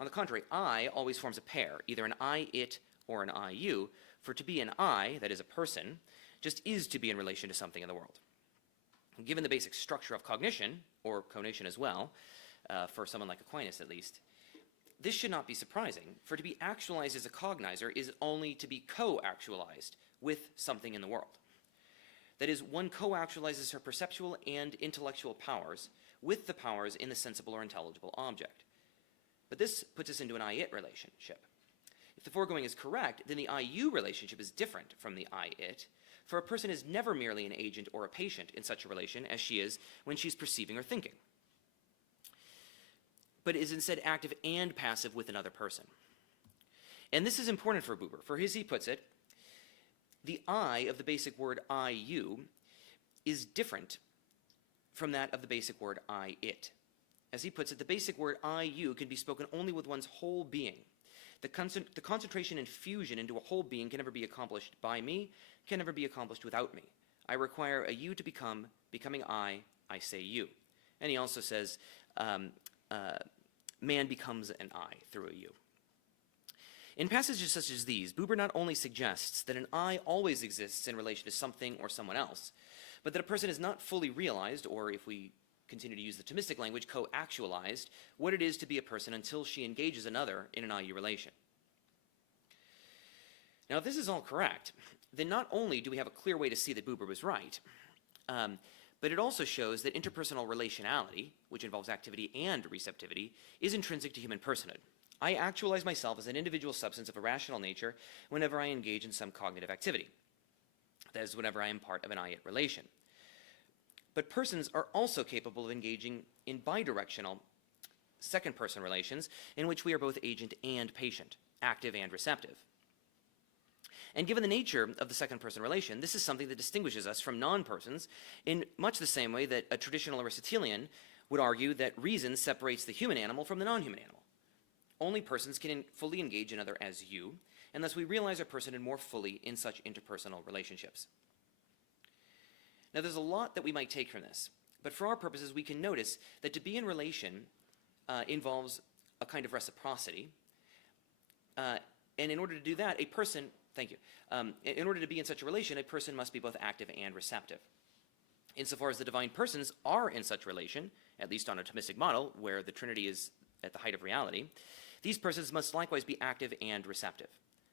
On the contrary, I always forms a pair, either an I-it or an I-you, for to be an I, that is a person, just is to be in relation to something in the world. Given the basic structure of cognition, or conation as well, for someone like Aquinas at least, this should not be surprising, for to be actualized as a cognizer is only to be co-actualized with something in the world. That is, one co-actualizes her perceptual and intellectual powers with the powers in the sensible or intelligible object. But this puts us into an I-it relationship. If the foregoing is correct, then the I-you relationship is different from the I-it, for a person is never merely an agent or a patient in such a relation as she is when she's perceiving or thinking, but is instead active and passive with another person. And this is important for Buber, for as he puts it, the I of the basic word I-you is different from that of the basic word I-it. As he puts it, the basic word I-you can be spoken only with one's whole being. The concentration and fusion into a whole being can never be accomplished by me, can never be accomplished without me. I require a you to become, becoming I say you. And he also says, man becomes an I through a you. In passages such as these, Buber not only suggests that an I always exists in relation to something or someone else, but that a person is not fully realized, or if we continue to use the Thomistic language, co-actualized, what it is to be a person until she engages another in an I-you relation. Now, if this is all correct, then not only do we have a clear way to see that Buber was right, but it also shows that interpersonal relationality, which involves activity and receptivity, is intrinsic to human personhood. I actualize myself as an individual substance of a rational nature whenever I engage in some cognitive activity. That is, whenever I am part of an I-it relation. But persons are also capable of engaging in bidirectional second-person relations in which we are both agent and patient, active and receptive. And given the nature of the second-person relation, this is something that distinguishes us from non-persons in much the same way that a traditional Aristotelian would argue that reason separates the human animal from the non-human animal. Only persons can fully engage another as you, and thus we realize our personhood more fully in such interpersonal relationships. Now, there's a lot that we might take from this, but for our purposes, we can notice that to be in relation involves a kind of reciprocity, and in order to do that, a person, in order to be in such a relation, a person must be both active and receptive. Insofar as the divine persons are in such relation, at least on a Thomistic model, where the Trinity is at the height of reality, these persons must likewise be active and receptive.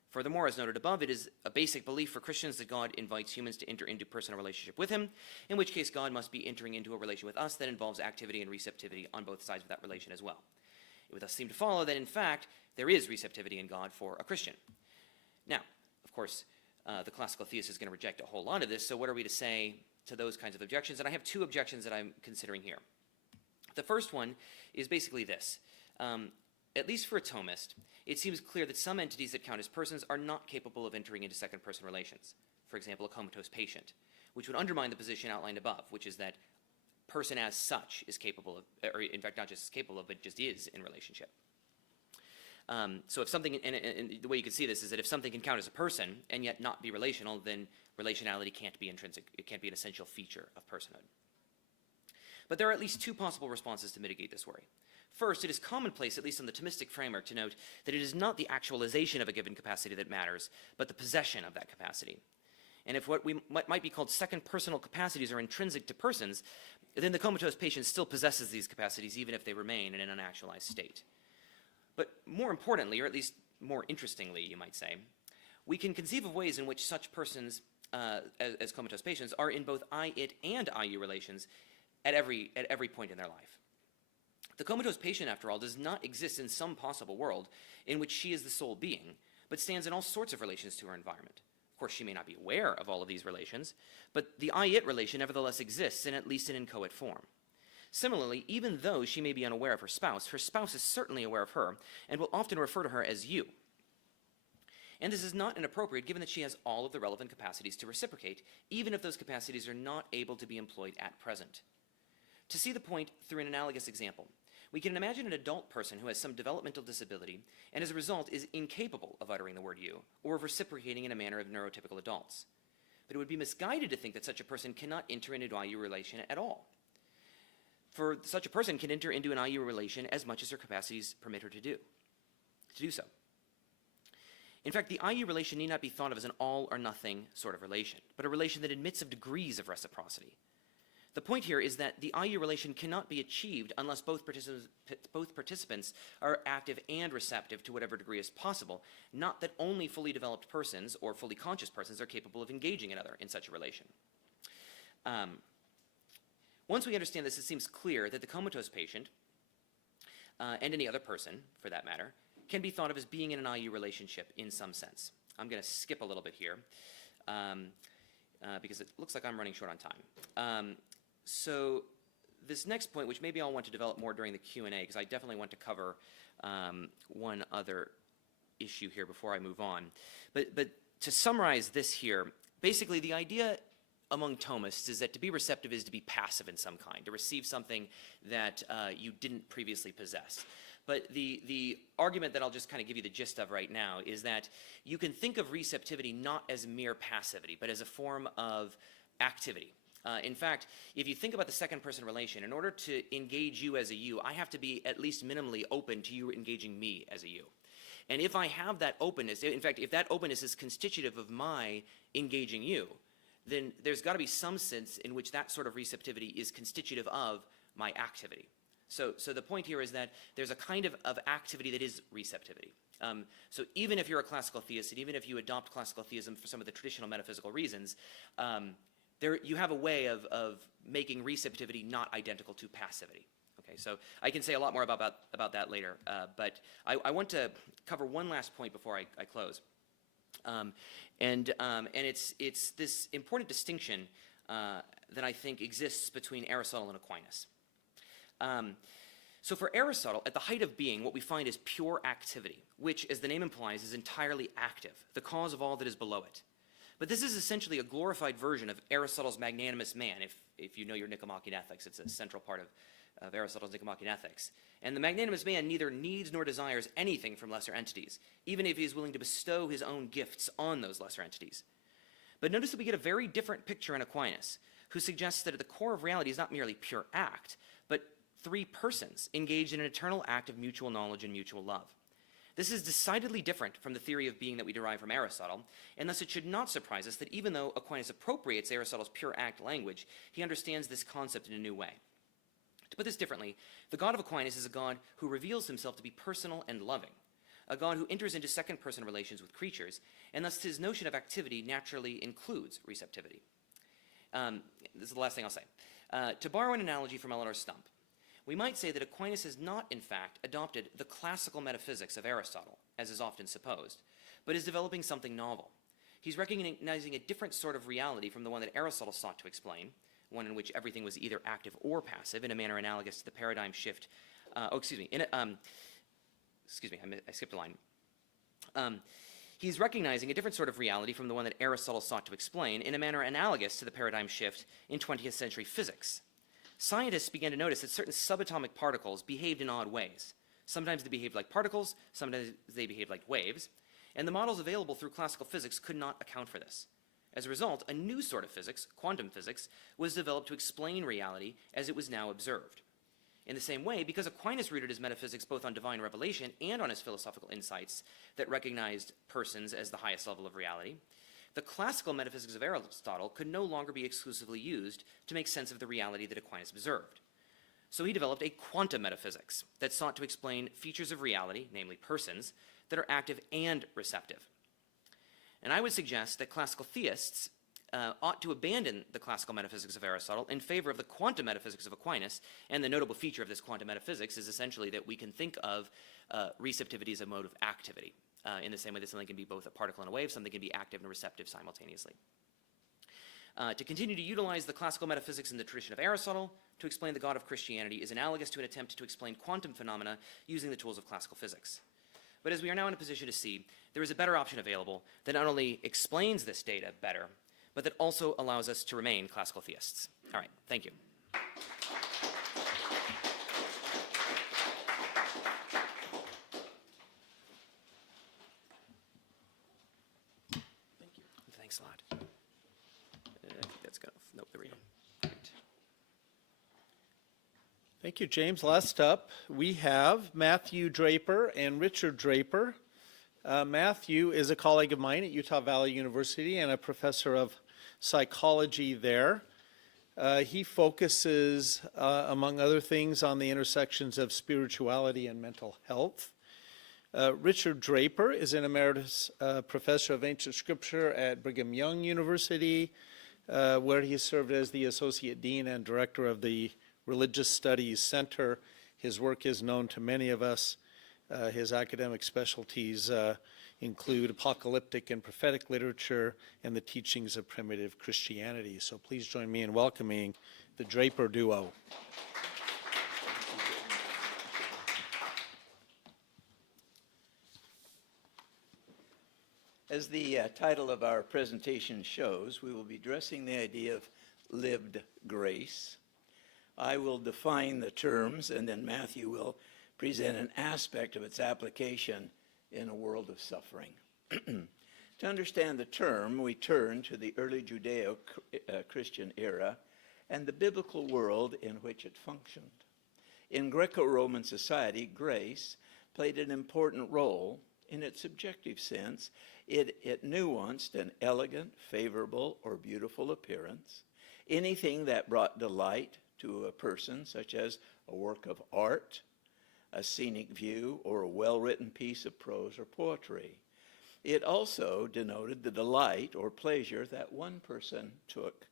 Furthermore, as noted above, it is a basic belief for Christians that God invites humans to enter into personal relationship with him, in which case God must be entering into a relation with us that involves activity and receptivity on both sides of that relation as well. It would thus seem to follow that, in fact, there is receptivity in God for a Christian. Now, of course, the classical theist is going to reject a whole lot of this, so what are we to say to those kinds of objections? And I have two objections that I'm considering here. The first one is basically this. At least for a Thomist, it seems clear that some entities that count as persons are not capable of entering into second-person relations. For example, a comatose patient, which would undermine the position outlined above, which is that person as such is capable of, or in fact not just is capable of, but just is in relationship. So if something, and the way you can see this is that if something can count as a person and yet not be relational, then relationality can't be intrinsic, it can't be an essential feature of personhood. But there are at least two possible responses to mitigate this worry. First, it is commonplace, at least in the Thomistic framework, to note that it is not the actualization of a given capacity that matters, but the possession of that capacity. And if what might be called second personal capacities are intrinsic to persons, then the comatose patient still possesses these capacities even if they remain in an unactualized state. But more importantly, or at least more interestingly, you might say, we can conceive of ways in which such persons, as comatose patients, are in both I-it and I-you relations, at every point in their life. The comatose patient, after all, does not exist in some possible world in which she is the sole being, but stands in all sorts of relations to her environment. Of course, she may not be aware of all of these relations, but the I-it relation nevertheless exists, in at least an inchoate form. Similarly, even though she may be unaware of her spouse is certainly aware of her and will often refer to her as you. And this is not inappropriate given that she has all of the relevant capacities to reciprocate, even if those capacities are not able to be employed at present. To see the point through an analogous example, we can imagine an adult person who has some developmental disability and as a result is incapable of uttering the word you or of reciprocating in a manner of neurotypical adults. But it would be misguided to think that such a person cannot enter into an IU relation at all. For such a person can enter into an IU relation as much as her capacities permit her to do so. In fact, the IU relation need not be thought of as an all or nothing sort of relation, but a relation that admits of degrees of reciprocity. The point here is that the IU relation cannot be achieved unless both participants are active and receptive to whatever degree is possible, not that only fully developed persons or fully conscious persons are capable of engaging another in such a relation. Once we understand this, it seems clear that the comatose patient, and any other person for that matter, can be thought of as being in an IU relationship in some sense. I'm going to skip a little bit here because it looks like I'm running short on time. So this next point, which maybe I'll want to develop more during the Q&A, because I definitely want to cover one other issue here before I move on. But to summarize this here, basically the idea among Thomists is that to be receptive is to be passive in some kind, to receive something that you didn't previously possess. But the argument that I'll just kind of give you the gist of right now is that you can think of receptivity not as mere passivity, but as a form of activity. In fact, if you think about the second person relation, in order to engage you as a you, I have to be at least minimally open to you engaging me as a you. And if I have that openness, in fact, if that openness is constitutive of my engaging you, then there's got to be some sense in which that sort of receptivity is constitutive of my activity. So the point here is that there's a kind of activity that is receptivity. So even if you're a classical theist, and even if you adopt classical theism for some of the traditional metaphysical reasons, you have a way of making receptivity not identical to passivity. Okay, so I can say a lot more about that later, but I want to cover one last point before I close. And it's this important distinction that I think exists between Aristotle and Aquinas. So for Aristotle, at the height of being, what we find is pure activity, which, as the name implies, is entirely active, the cause of all that is below it. But this is essentially a glorified version of Aristotle's magnanimous man. If you know your Nicomachean Ethics, it's a central part of Aristotle's Nicomachean Ethics. And the magnanimous man neither needs nor desires anything from lesser entities, even if he is willing to bestow his own gifts on those lesser entities. But notice that we get a very different picture in Aquinas, who suggests that at the core of reality is not merely pure act, but three persons engaged in an eternal act of mutual knowledge and mutual love. This is decidedly different from the theory of being that we derive from Aristotle, and thus it should not surprise us that even though Aquinas appropriates Aristotle's pure act language, he understands this concept in a new way. To put this differently, the God of Aquinas is a God who reveals himself to be personal and loving, a God who enters into second-person relations with creatures, and thus his notion of activity naturally includes receptivity. This is the last thing I'll say. To borrow an analogy from Eleanor Stump, we might say that Aquinas has not, in fact, adopted the classical metaphysics of Aristotle, as is often supposed, but is developing something novel. He's recognizing a different sort of reality from the one that Aristotle sought to explain, one in which everything was either active or passive in a manner analogous to the paradigm shift. I skipped a line. He's recognizing a different sort of reality from the one that Aristotle sought to explain in a manner analogous to the paradigm shift in 20th century physics. Scientists began to notice that certain subatomic particles behaved in odd ways. Sometimes they behaved like particles, sometimes they behaved like waves, and the models available through classical physics could not account for this. As a result, a new sort of physics, quantum physics, was developed to explain reality as it was now observed. In the same way, because Aquinas rooted his metaphysics both on divine revelation and on his philosophical insights that recognized persons as the highest level of reality, the classical metaphysics of Aristotle could no longer be exclusively used to make sense of the reality that Aquinas observed. So he developed a quantum metaphysics that sought to explain features of reality, namely persons, that are active and receptive. And I would suggest that classical theists ought to abandon the classical metaphysics of Aristotle in favor of the quantum metaphysics of Aquinas, and the notable feature of this quantum metaphysics is essentially that we can think of receptivity as a mode of activity, in the same way that something can be both a particle and a wave, something can be active and receptive simultaneously. To continue to utilize the classical metaphysics in the tradition of Aristotle to explain the God of Christianity is analogous to an attempt to explain quantum phenomena using the tools of classical physics. But as we are now in a position to see, there is a better option available that not only explains this data better, but that also allows us to remain classical theists. All right, thank you. Thank you. Thanks a lot. I think that's gonna, nope, there we go. Right. Thank you, James. Last up, we have Matthew Draper and Richard Draper. Matthew is a colleague of mine at Utah Valley University and a professor of psychology there. He focuses, among other things, on the intersections of spirituality and mental health. Richard Draper is an emeritus professor of ancient scripture at Brigham Young University, where he served as the associate dean and director of the Religious Studies Center. His work is known to many of us. His academic specialties include apocalyptic and prophetic literature and the teachings of primitive Christianity. So please join me in welcoming the Draper duo. As the title of our presentation shows, we will be addressing the idea of lived grace. I will define the terms, and then Matthew will present an aspect of its application in a world of suffering. To understand the term, we turn to the early Judeo-Christian era and the biblical world in which it functioned. In Greco-Roman society, grace played an important role. In its subjective sense, it nuanced an elegant, favorable, or beautiful appearance, anything that brought delight to a person, such as a work of art, a scenic view, or a well-written piece of prose or poetry. It also denoted the delight or pleasure that one person took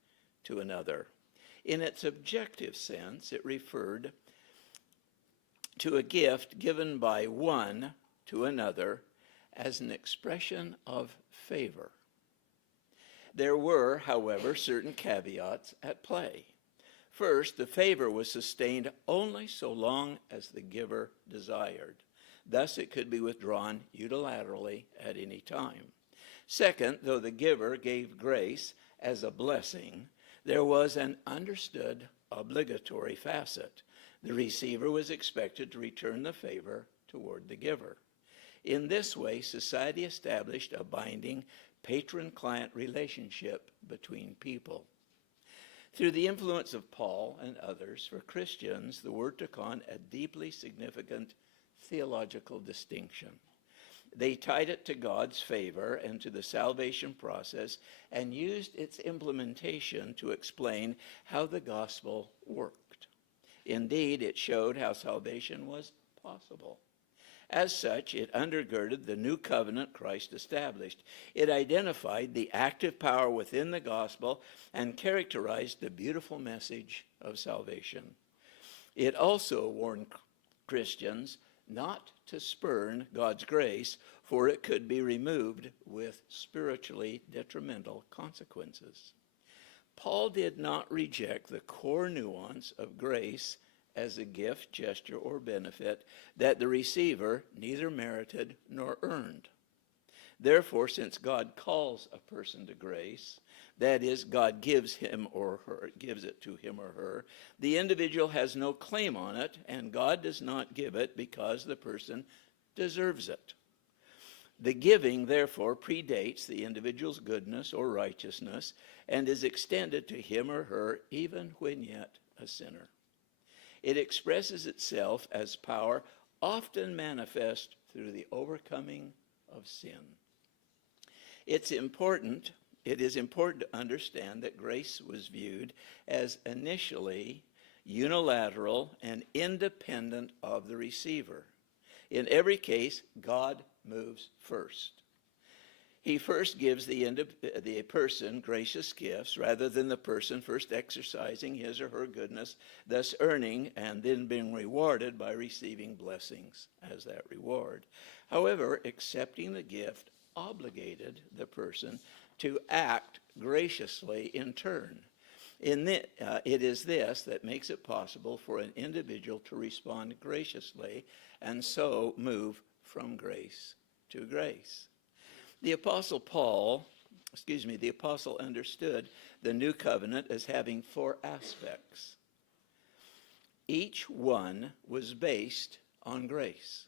to another. In its objective sense, it referred to a gift given by one to another as an expression of favor. There were, however, certain caveats at play. First, the favor was sustained only so long as the giver desired. Thus, it could be withdrawn unilaterally at any time. Second, though the giver gave grace as a blessing, there was an understood obligatory facet. The receiver was expected to return the favor toward the giver. In this way, society established a binding patron-client relationship between people. Through the influence of Paul and others, for Christians, the word took on a deeply significant theological distinction. They tied it to God's favor and to the salvation process and used its implementation to explain how the gospel worked. Indeed, it showed how salvation was possible. As such, it undergirded the new covenant Christ established. It identified the active power within the gospel and characterized the beautiful message of salvation. It also warned Christians not to spurn God's grace, for it could be removed with spiritually detrimental consequences. Paul did not reject the core nuance of grace as a gift, gesture, or benefit that the receiver neither merited nor earned. Therefore, since God calls a person to grace, that is, God gives him or her, gives it to him or her, the individual has no claim on it, and God does not give it because the person deserves it. The giving, therefore, predates the individual's goodness or righteousness and is extended to him or her even when yet a sinner. It expresses itself as power often manifest through the overcoming of sin. It is important to understand that grace was viewed as initially unilateral and independent of the receiver. In every case, God moves first. He first gives the person gracious gifts rather than the person first exercising his or her goodness, thus earning and then being rewarded by receiving blessings as that reward. However, accepting the gift obligated the person to act graciously in turn. It is this that makes it possible for an individual to respond graciously and so move from grace to grace. The Apostle understood the new covenant as having 4 aspects. Each one was based on grace.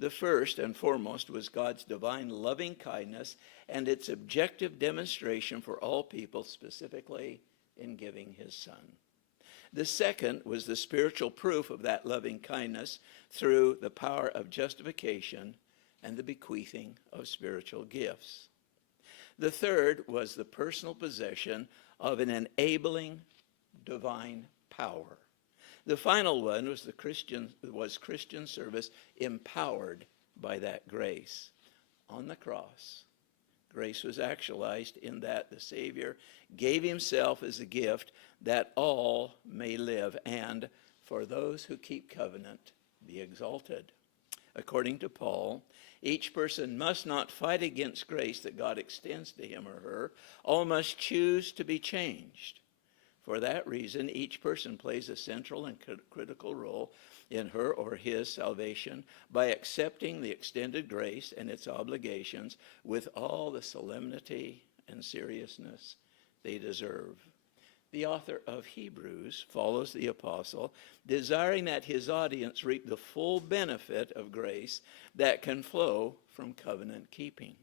The first and foremost was God's divine loving kindness and its objective demonstration for all people, specifically in giving his Son. The second was the spiritual proof of that loving kindness through the power of justification and the bequeathing of spiritual gifts. The third was the personal possession of an enabling divine power. The final one was Christian service empowered by that grace. On the cross, grace was actualized in that the Savior gave himself as a gift that all may live and, for those who keep covenant, be exalted. According to Paul, each person must not fight against grace that God extends to him or her. All must choose to be changed. For that reason, each person plays a central and critical role in her or his salvation by accepting the extended grace and its obligations with all the solemnity and seriousness they deserve. The author of Hebrews follows the apostle, desiring that his audience reap the full benefit of grace that can flow from covenant keeping.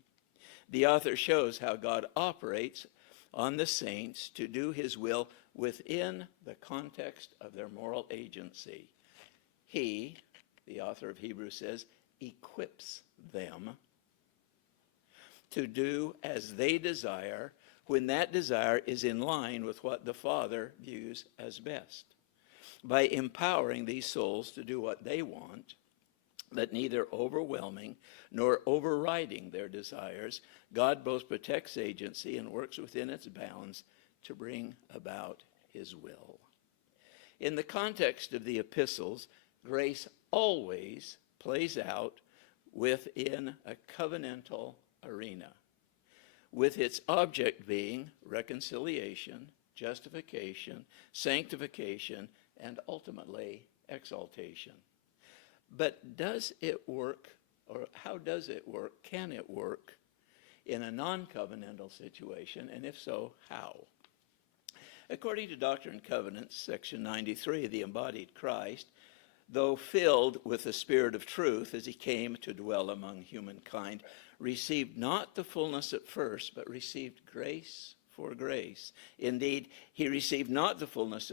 The author shows how God operates on the saints to do his will within the context of their moral agency. He, the author of Hebrews says, equips them to do as they desire when that desire is in line with what the Father views as best. By empowering these souls to do what they want, but neither overwhelming nor overriding their desires, God both protects agency and works within its bounds to bring about his will. In the context of the epistles, grace always plays out within a covenantal arena, with its object being reconciliation, justification, sanctification, and ultimately exaltation. But does it work, or how does it work? Can it work in a non-covenantal situation, and if so, how? According to Doctrine and Covenants, section 93, the embodied Christ, though filled with the Spirit of truth as he came to dwell among humankind, received not the fullness at first, but received grace for grace. Indeed, he received not the fullness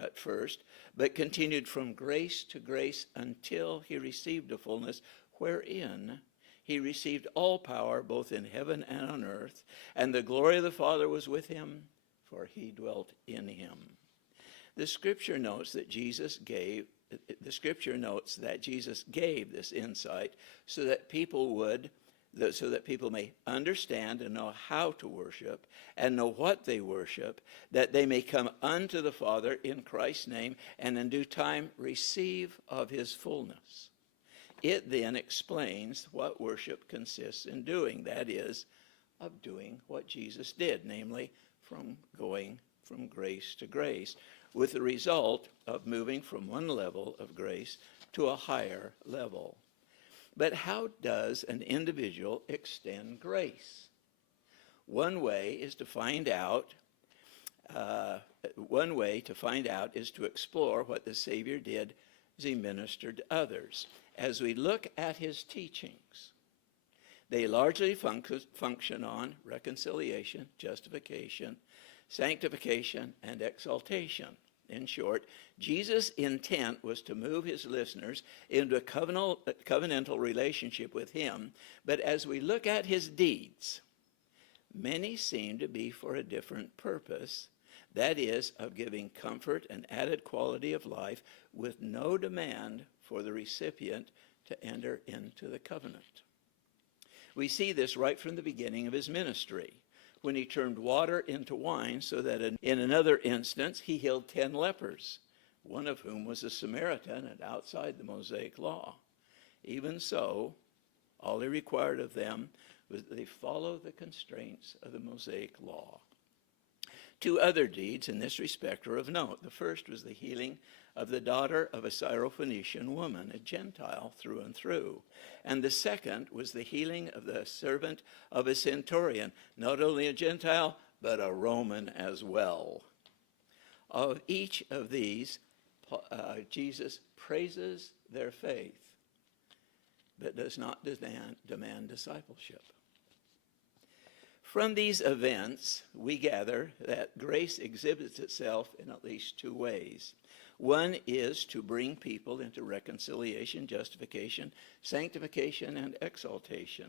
at first, but continued from grace to grace until he received the fullness, wherein he received all power both in heaven and on earth, and the glory of the Father was with him, for he dwelt in him. The scripture notes that Jesus gave this insight so that people may understand and know how to worship and know what they worship, that they may come unto the Father in Christ's name and in due time receive of his fullness. It then explains what worship consists in doing, that is, of doing what Jesus did, namely from going from grace to grace, with the result of moving from one level of grace to a higher level. But how does an individual extend grace? One way to find out is to explore what the Savior did as he ministered to others. As we look at his teachings, they largely function on reconciliation, justification, sanctification, and exaltation. In short, Jesus' intent was to move his listeners into a covenantal relationship with him, but as we look at his deeds, many seem to be for a different purpose, that is, of giving comfort and added quality of life with no demand for the recipient to enter into the covenant. We see this right from the beginning of his ministry, when he turned water into wine, so that in another instance he healed 10 lepers, one of whom was a Samaritan and outside the Mosaic law. Even so, all he required of them was that they follow the constraints of the Mosaic law. 2 other deeds in this respect are of note. The first was the healing of the daughter of a Syrophoenician woman, a Gentile through and through. And the second was the healing of the servant of a centurion, not only a Gentile, but a Roman as well. Of each of these, Jesus praises their faith, but does not demand discipleship. From these events, we gather that grace exhibits itself in at least 2 ways. One is to bring people into reconciliation, justification, sanctification, and exaltation.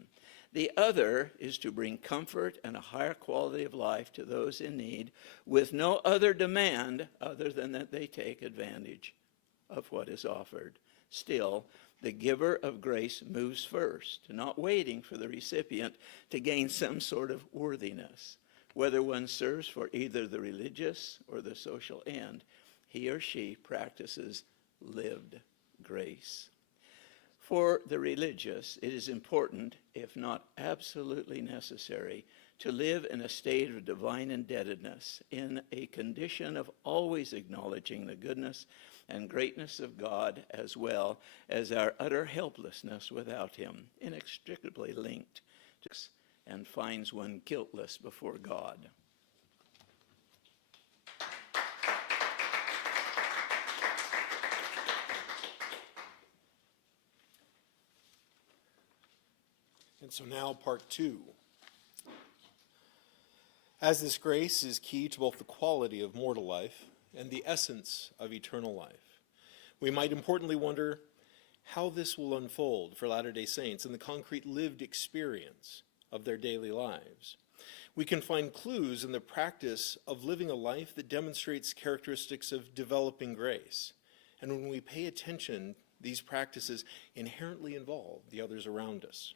The other is to bring comfort and a higher quality of life to those in need with no other demand other than that they take advantage of what is offered. Still, the giver of grace moves first, not waiting for the recipient to gain some sort of worthiness. Whether one serves for either the religious or the social end, he or she practices lived grace. For the religious, it is important, if not absolutely necessary, to live in a state of divine indebtedness, in a condition of always acknowledging the goodness and greatness of God, as well as our utter helplessness without him, inextricably linked to, and finds one guiltless before God. And so now part 2. As this grace is key to both the quality of mortal life and the essence of eternal life, we might importantly wonder how this will unfold for Latter-day Saints in the concrete lived experience of their daily lives. We can find clues in the practice of living a life that demonstrates characteristics of developing grace. And when we pay attention, these practices inherently involve the others around us.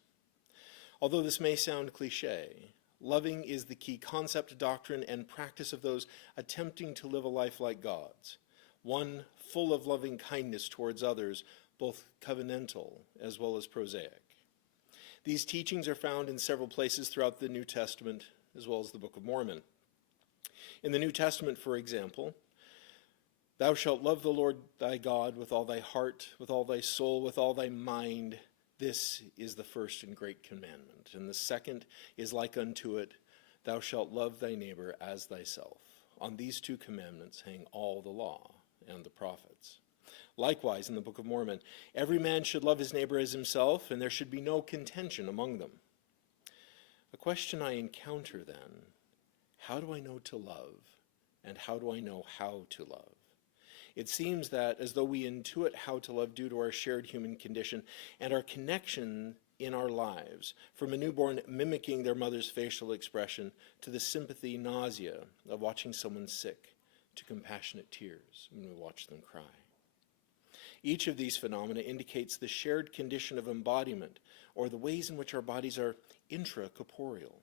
Although this may sound cliche, loving is the key concept, doctrine, and practice of those attempting to live a life like God's, one full of loving kindness towards others, both covenantal as well as prosaic. These teachings are found in several places throughout the New Testament as well as the Book of Mormon. In the New Testament, for example, thou shalt love the Lord thy God with all thy heart, with all thy soul, with all thy mind. This is the first and great commandment. And the second is like unto it, thou shalt love thy neighbor as thyself. On these 2 commandments hang all the law and the prophets. Likewise, in the Book of Mormon, every man should love his neighbor as himself, and there should be no contention among them. A question I encounter then, how do I know to love, and how do I know how to love? It seems that as though we intuit how to love due to our shared human condition and our connection in our lives, from a newborn mimicking their mother's facial expression to the sympathy nausea of watching someone sick, to compassionate tears when we watch them cry. Each of these phenomena indicates the shared condition of embodiment, or the ways in which our bodies are intracorporeal.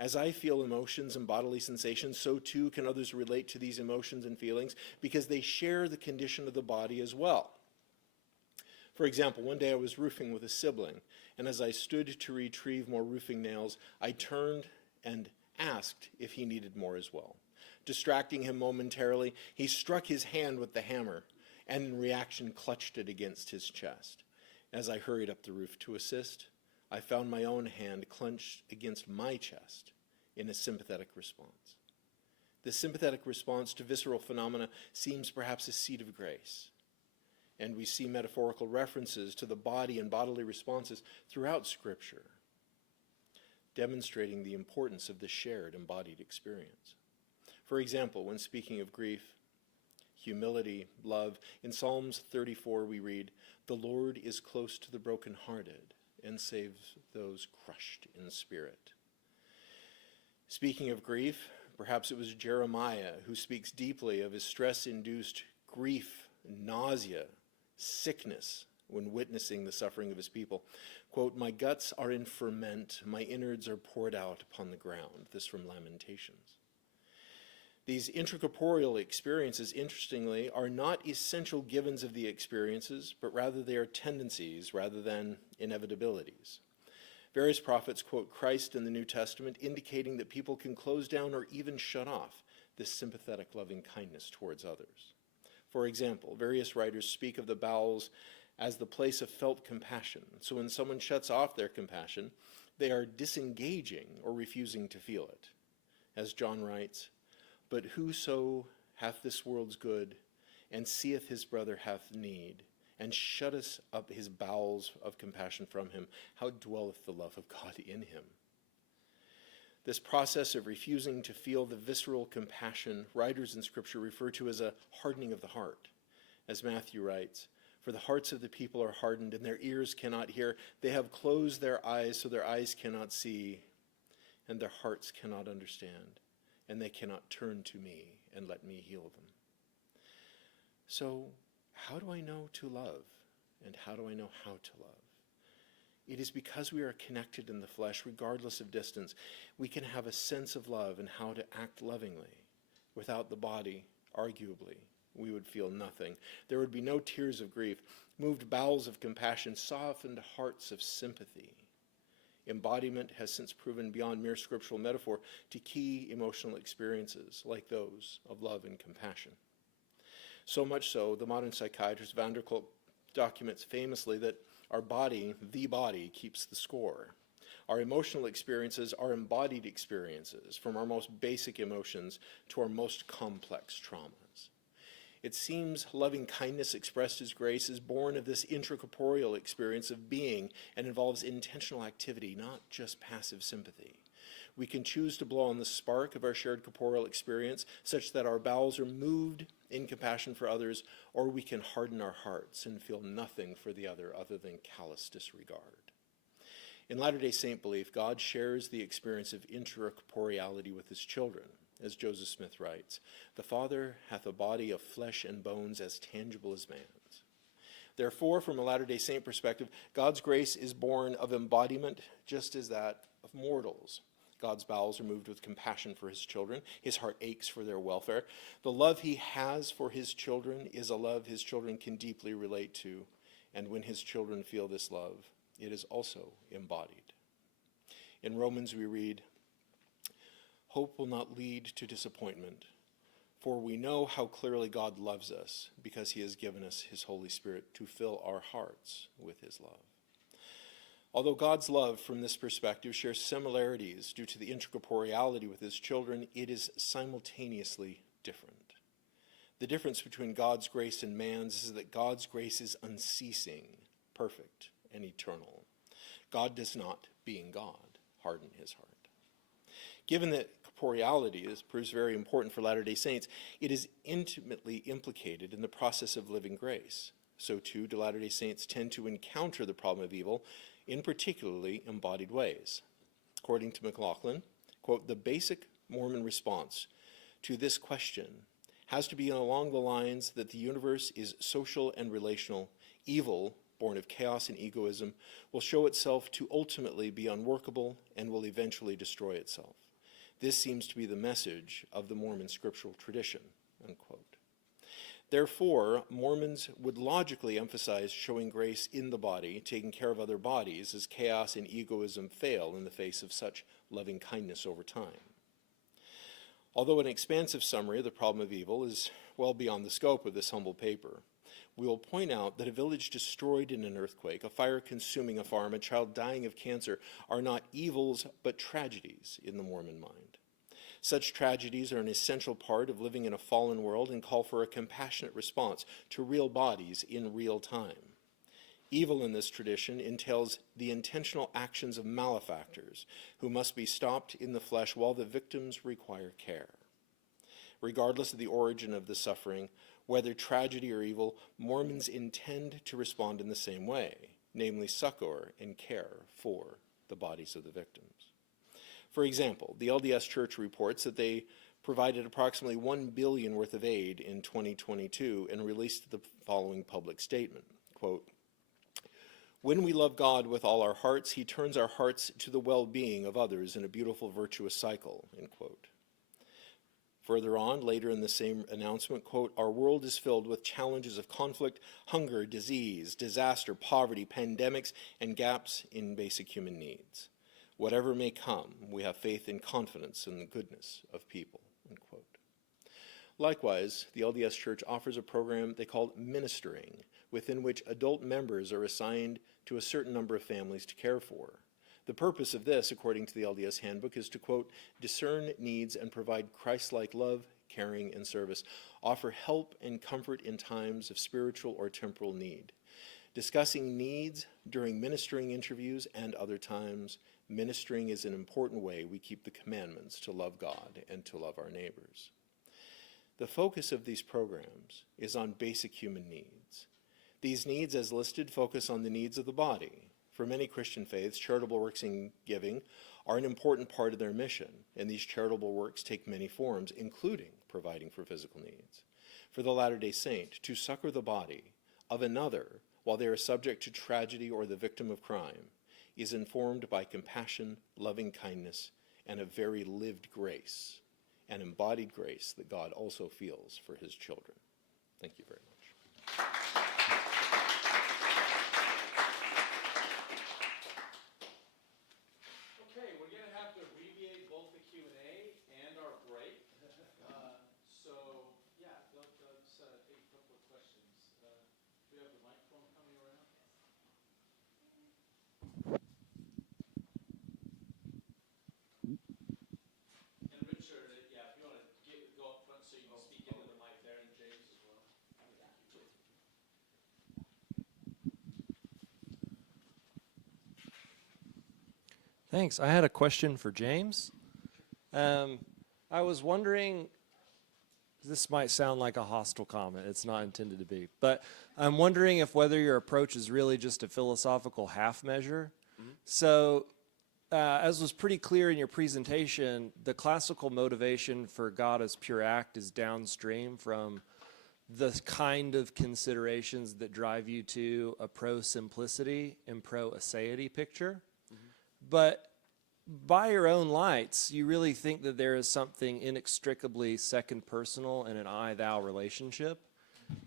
As I feel emotions and bodily sensations, so too can others relate to these emotions and feelings because they share the condition of the body as well. For example, one day I was roofing with a sibling, and as I stood to retrieve more roofing nails, I turned and asked if he needed more as well. Distracting him momentarily, he struck his hand with the hammer, and in reaction clutched it against his chest. As I hurried up the roof to assist, I found my own hand clenched against my chest in a sympathetic response. The sympathetic response to visceral phenomena seems perhaps a seed of grace. And we see metaphorical references to the body and bodily responses throughout Scripture, demonstrating the importance of the shared embodied experience. For example, when speaking of grief, humility, love, in Psalms 34 we read, "The Lord is close to the brokenhearted and saves those crushed in spirit." Speaking of grief, perhaps it was Jeremiah who speaks deeply of his stress-induced grief, nausea, sickness when witnessing the suffering of his people. Quote, "My guts are in ferment, my innards are poured out upon the ground." This from Lamentations. These intracorporeal experiences, interestingly, are not essential givens of the experiences, but rather they are tendencies rather than inevitabilities. Various prophets quote Christ in the New Testament, indicating that people can close down or even shut off this sympathetic loving kindness towards others. For example, various writers speak of the bowels as the place of felt compassion. So when someone shuts off their compassion, they are disengaging or refusing to feel it. As John writes, "But whoso hath this world's good, and seeth his brother hath need, and shutteth up his bowels of compassion from him, how dwelleth the love of God in him?" This process of refusing to feel the visceral compassion writers in Scripture refer to as a hardening of the heart. As Matthew writes, "For the hearts of the people are hardened, and their ears cannot hear. They have closed their eyes, so their eyes cannot see, and their hearts cannot understand. And they cannot turn to me and let me heal them." So, how do I know to love? And how do I know how to love? It is because we are connected in the flesh, regardless of distance, we can have a sense of love and how to act lovingly. Without the body, arguably, we would feel nothing. There would be no tears of grief, moved bowels of compassion, softened hearts of sympathy. Embodiment has since proven beyond mere scriptural metaphor to key emotional experiences like those of love and compassion. So much so, the modern psychiatrist van der Kolk documents famously that our body, the body, keeps the score. Our emotional experiences are embodied experiences, from our most basic emotions to our most complex traumas. It seems loving kindness expressed as grace is born of this intracorporeal experience of being and involves intentional activity, not just passive sympathy. We can choose to blow on the spark of our shared corporeal experience such that our bowels are moved in compassion for others, or we can harden our hearts and feel nothing for the other than callous disregard. In Latter-day Saint belief, God shares the experience of intracorporeality with his children. As Joseph Smith writes, "The Father hath a body of flesh and bones as tangible as man's." Therefore, from a Latter-day Saint perspective, God's grace is born of embodiment just as that of mortals. God's bowels are moved with compassion for his children. His heart aches for their welfare. The love he has for his children is a love his children can deeply relate to, and when his children feel this love, it is also embodied. In Romans we read, "Hope will not lead to disappointment, for we know how clearly God loves us because he has given us his Holy Spirit to fill our hearts with his love." Although God's love from this perspective shares similarities due to the intracorporeality with his children, it is simultaneously different. The difference between God's grace and man's is that God's grace is unceasing, perfect, and eternal. God does not, being God, harden his heart. Given that corporeality proves very important for Latter-day Saints, it is intimately implicated in the process of living grace. So too do Latter-day Saints tend to encounter the problem of evil in particularly embodied ways. According to McLachlan, quote, "The basic Mormon response to this question has to be along the lines that the universe is social and relational. Evil, born of chaos and egoism, will show itself to ultimately be unworkable and will eventually destroy itself. This seems to be the message of the Mormon scriptural tradition," unquote. Therefore, Mormons would logically emphasize showing grace in the body, taking care of other bodies, as chaos and egoism fail in the face of such loving kindness over time. Although an expansive summary of the problem of evil is well beyond the scope of this humble paper, we will point out that a village destroyed in an earthquake, a fire consuming a farm, a child dying of cancer are not evils but tragedies in the Mormon mind. Such tragedies are an essential part of living in a fallen world and call for a compassionate response to real bodies in real time. Evil in this tradition entails the intentional actions of malefactors who must be stopped in the flesh while the victims require care. Regardless of the origin of the suffering, whether tragedy or evil, Mormons intend to respond in the same way, namely succor and care for the bodies of the victims. For example, the LDS Church reports that they provided approximately $1 billion worth of aid in 2022 and released the following public statement, quote, When we love God with all our hearts, he turns our hearts to the well-being of others in a beautiful, virtuous cycle, end quote. Further on, later in the same announcement, quote, our world is filled with challenges of conflict, hunger, disease, disaster, poverty, pandemics, and gaps in basic human needs. Whatever may come, we have faith and confidence in the goodness of people, end quote. Likewise, the LDS Church offers a program they call Ministering, within which adult members are assigned to a certain number of families to care for. The purpose of this, according to the LDS Handbook, is to, quote, discern needs and provide Christ-like love, caring, and service, offer help and comfort in times of spiritual or temporal need. Discussing needs during ministering interviews and other times, ministering is an important way we keep the commandments to love God and to love our neighbors. The focus of these programs is on basic human needs. These needs, as listed, focus on the needs of the body. For many Christian faiths, charitable works and giving are an important part of their mission, and these charitable works take many forms, including providing for physical needs. For the Latter-day Saint, to succor the body of another while they are subject to tragedy or the victim of crime is informed by compassion, loving kindness, and a very lived grace, an embodied grace that God also feels for his children. Thank you very much. Okay, we're gonna have to abbreviate both the Q&A and our break. So, yeah, let's take a couple of questions. Do we have the microphone coming around? And Richard, yeah, if you want to go up front so you can speak into the mic there, and James as well. Thanks. I had a question for James. I was wondering, this might sound like a hostile comment. It's not intended to be. But I'm wondering if whether your approach is really just a philosophical half measure. So, as was pretty clear in your presentation, the classical motivation for God as pure act is downstream from the kind of considerations that drive you to a pro-simplicity and pro-aseity picture. But by your own lights, you really think that there is something inextricably second personal in an I-thou relationship,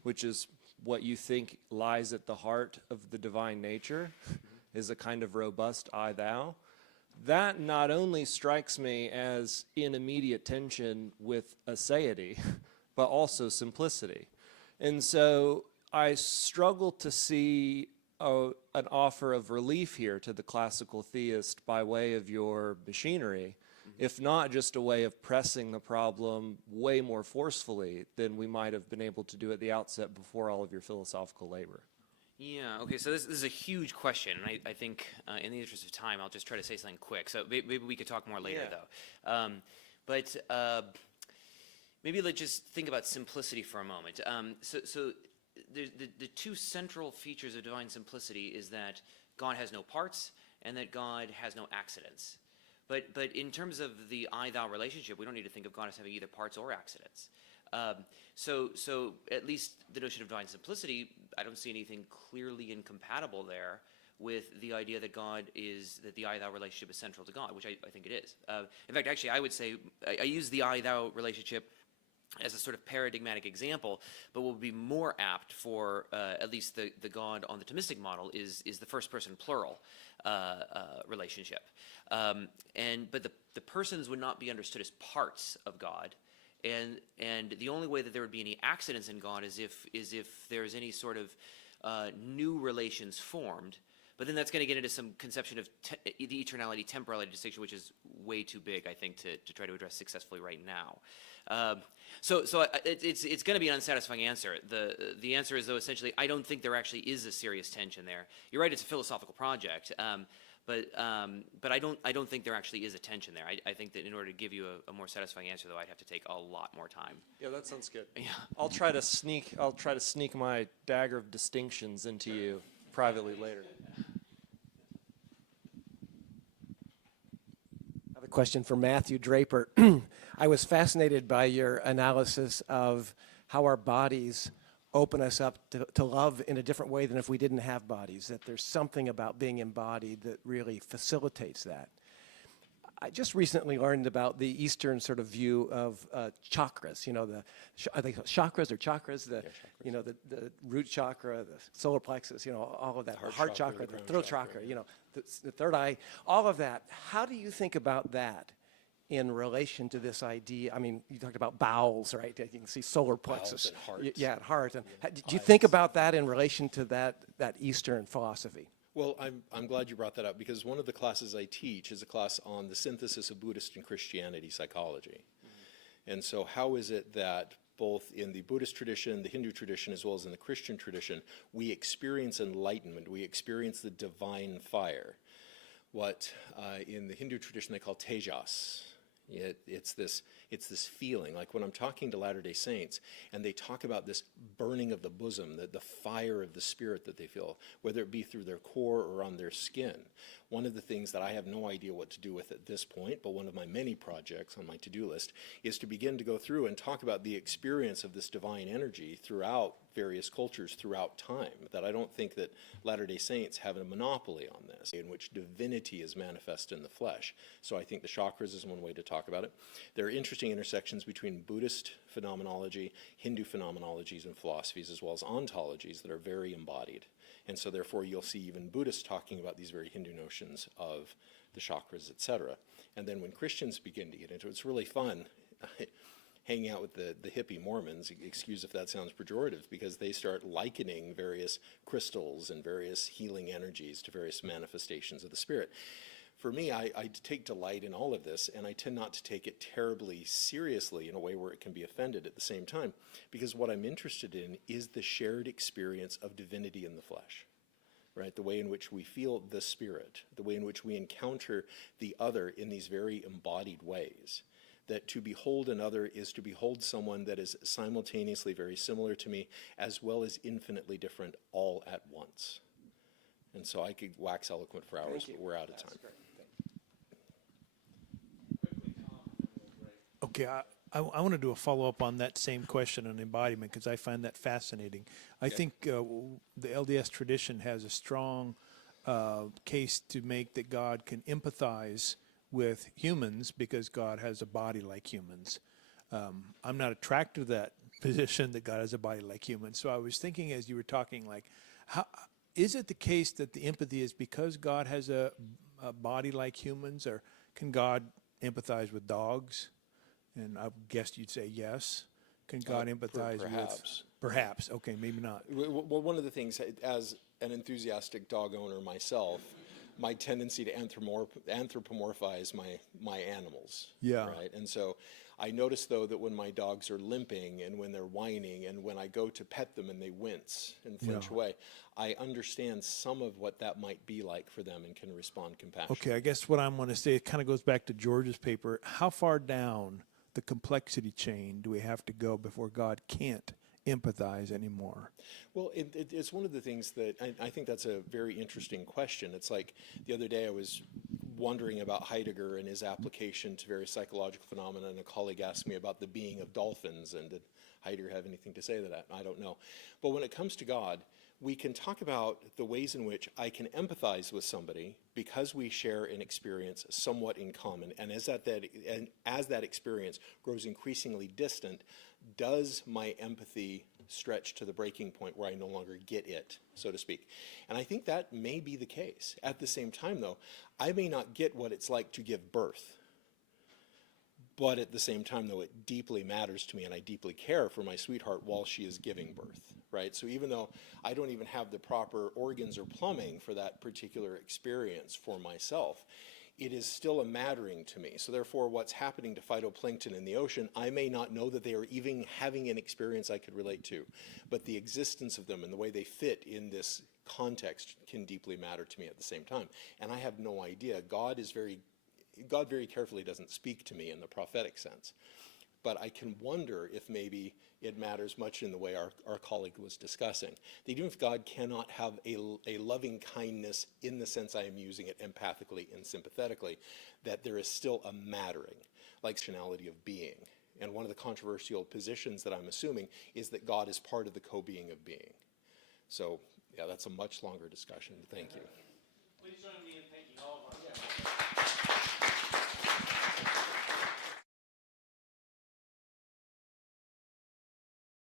which is what you think lies at the heart of the divine nature, is a kind of robust I-thou. That not only strikes me as in immediate tension with aseity, but also simplicity. And so I struggle to see an offer of relief here to the classical theist by way of your machinery, if not just a way of pressing the problem way more forcefully than we might have been able to do at the outset before all of your philosophical labor. Yeah, okay, so this is a huge question, and I think in the interest of time, I'll just try to say something quick. So maybe we could talk more later, though. But maybe let's just think about simplicity for a moment. So the two central features of divine simplicity is that God has no parts and that God has no accidents. But in terms of the I-thou relationship, we don't need to think of God as having either parts or accidents. So at least the notion of divine simplicity, I don't see anything clearly incompatible there with the idea that that the I-thou relationship is central to God, which I think it is. In fact, actually, I would say I use the I-thou relationship as a sort of paradigmatic example, but what would be more apt for at least the God on the Thomistic model is the first person plural relationship. But the persons would not be understood as parts of God. And the only way that there would be any accidents in God is if there's any sort of new relations formed. But then that's going to get into some conception of the eternality temporality distinction, which is way too big, I think, to try to address successfully right now. So it's going to be an unsatisfying answer. The answer is, though, essentially, I don't think there actually is a serious tension there. You're right; it's a philosophical project. But I don't think there actually is a tension there. I think that in order to give you a more satisfying answer, though, I'd have to take a lot more time. Yeah, that sounds good. Yeah. I'll try to sneak my dagger of distinctions into you privately later. I have a question for Matthew Draper. I was fascinated by your analysis of how our bodies open us up to love in a different way than if we didn't have bodies, that there's something about being embodied that really facilitates that. I just recently learned about the Eastern sort of view of chakras, you know, I think chakras or chakras, you know, the root chakra, the solar plexus, you know, all of that, the heart chakra, the throat chakra, you know, the third eye, all of that. How do you think about that in relation to this idea? I mean, you talked about bowels, right? You can see solar plexus. and heart. Yeah, heart. And did you think about that in relation to that Eastern philosophy? Well, I'm glad you brought that up, because one of the classes I teach is a class on the synthesis of Buddhist and Christianity psychology. And so how is it that both in the Buddhist tradition, the Hindu tradition, as well as in the Christian tradition, we experience enlightenment, we experience the divine fire, what in the Hindu tradition they call tejas. It's this feeling, like when I'm talking to Latter-day Saints and they talk about this burning of the bosom, the fire of the spirit that they feel, whether it be through their core or on their skin. One of the things that I have no idea what to do with at this point, but one of my many projects on my to-do list, is to begin to go through and talk about the experience of this divine energy throughout various cultures throughout time, that I don't think that Latter-day Saints have a monopoly on this, in which divinity is manifest in the flesh. So I think the chakras is one way to talk about it. There are interesting intersections between Buddhist phenomenology, Hindu phenomenologies and philosophies, as well as ontologies that are very embodied. And so therefore you'll see even Buddhists talking about these very Hindu notions of the chakras, etc. And then when Christians begin to get into it, it's really fun hanging out with the hippie Mormons, excuse if that sounds pejorative, because they start likening various crystals and various healing energies to various manifestations of the spirit. For me, I take delight in all of this, and I tend not to take it terribly seriously in a way where it can be offended at the same time, because what I'm interested in is the shared experience of divinity in the flesh, right? The way in which we feel the spirit, the way in which we encounter the other in these very embodied ways. That to behold another is to behold someone that is simultaneously very similar to me, as well as infinitely different all at once. And so I could wax eloquent for hours, but we're out of time. Okay, I want to do a follow-up on that same question on embodiment, because I find that fascinating. I think the LDS tradition has a strong case to make that God can empathize with humans because God has a body like humans. I'm not attracted to that position that God has a body like humans. So I was thinking as you were talking, like, how is it the case that the empathy is because God has a body like humans, or can God empathize with dogs? And I guess you'd say yes. Can God empathize perhaps. with? Perhaps. Okay, maybe not. Well, one of the things, as an enthusiastic dog owner myself, my tendency to anthropomorphize my animals. Yeah. Right. And so I notice, though, that when my dogs are limping and when they're whining and when I go to pet them and they wince and flinch away, I understand some of what that might be like for them and can respond compassionately. Okay, I guess what I'm going to say, it kind of goes back to George's paper. How far down the complexity chain do we have to go before God can't empathize anymore? Well, it's one of the things that I think that's a very interesting question. It's like the other day I was wondering about Heidegger and his application to various psychological phenomena, and a colleague asked me about the being of dolphins, and did Heidegger have anything to say to that? I don't know. But when it comes to God, we can talk about the ways in which I can empathize with somebody because we share an experience somewhat in common. And as that experience grows increasingly distant, does my empathy stretch to the breaking point where I no longer get it, so to speak? And I think that may be the case. At the same time, though, I may not get what it's like to give birth. But at the same time, though, it deeply matters to me, and I deeply care for my sweetheart while she is giving birth, right? So even though I don't even have the proper organs or plumbing for that particular experience for myself, it is still a mattering to me. So therefore, what's happening to phytoplankton in the ocean, I may not know that they are even having an experience I could relate to, but the existence of them and the way they fit in this context can deeply matter to me at the same time. And I have no idea. God very carefully doesn't speak to me in the prophetic sense. But I can wonder if maybe it matters much in the way our colleague was discussing. That even if God cannot have a loving kindness in the sense I am using it empathically and sympathetically, that there is still a mattering, like functionality of being, And one of the controversial positions that I'm assuming is that God is part of the co-being of being. So, yeah, that's a much longer discussion. Thank you. Please join me in thanking all of our guests.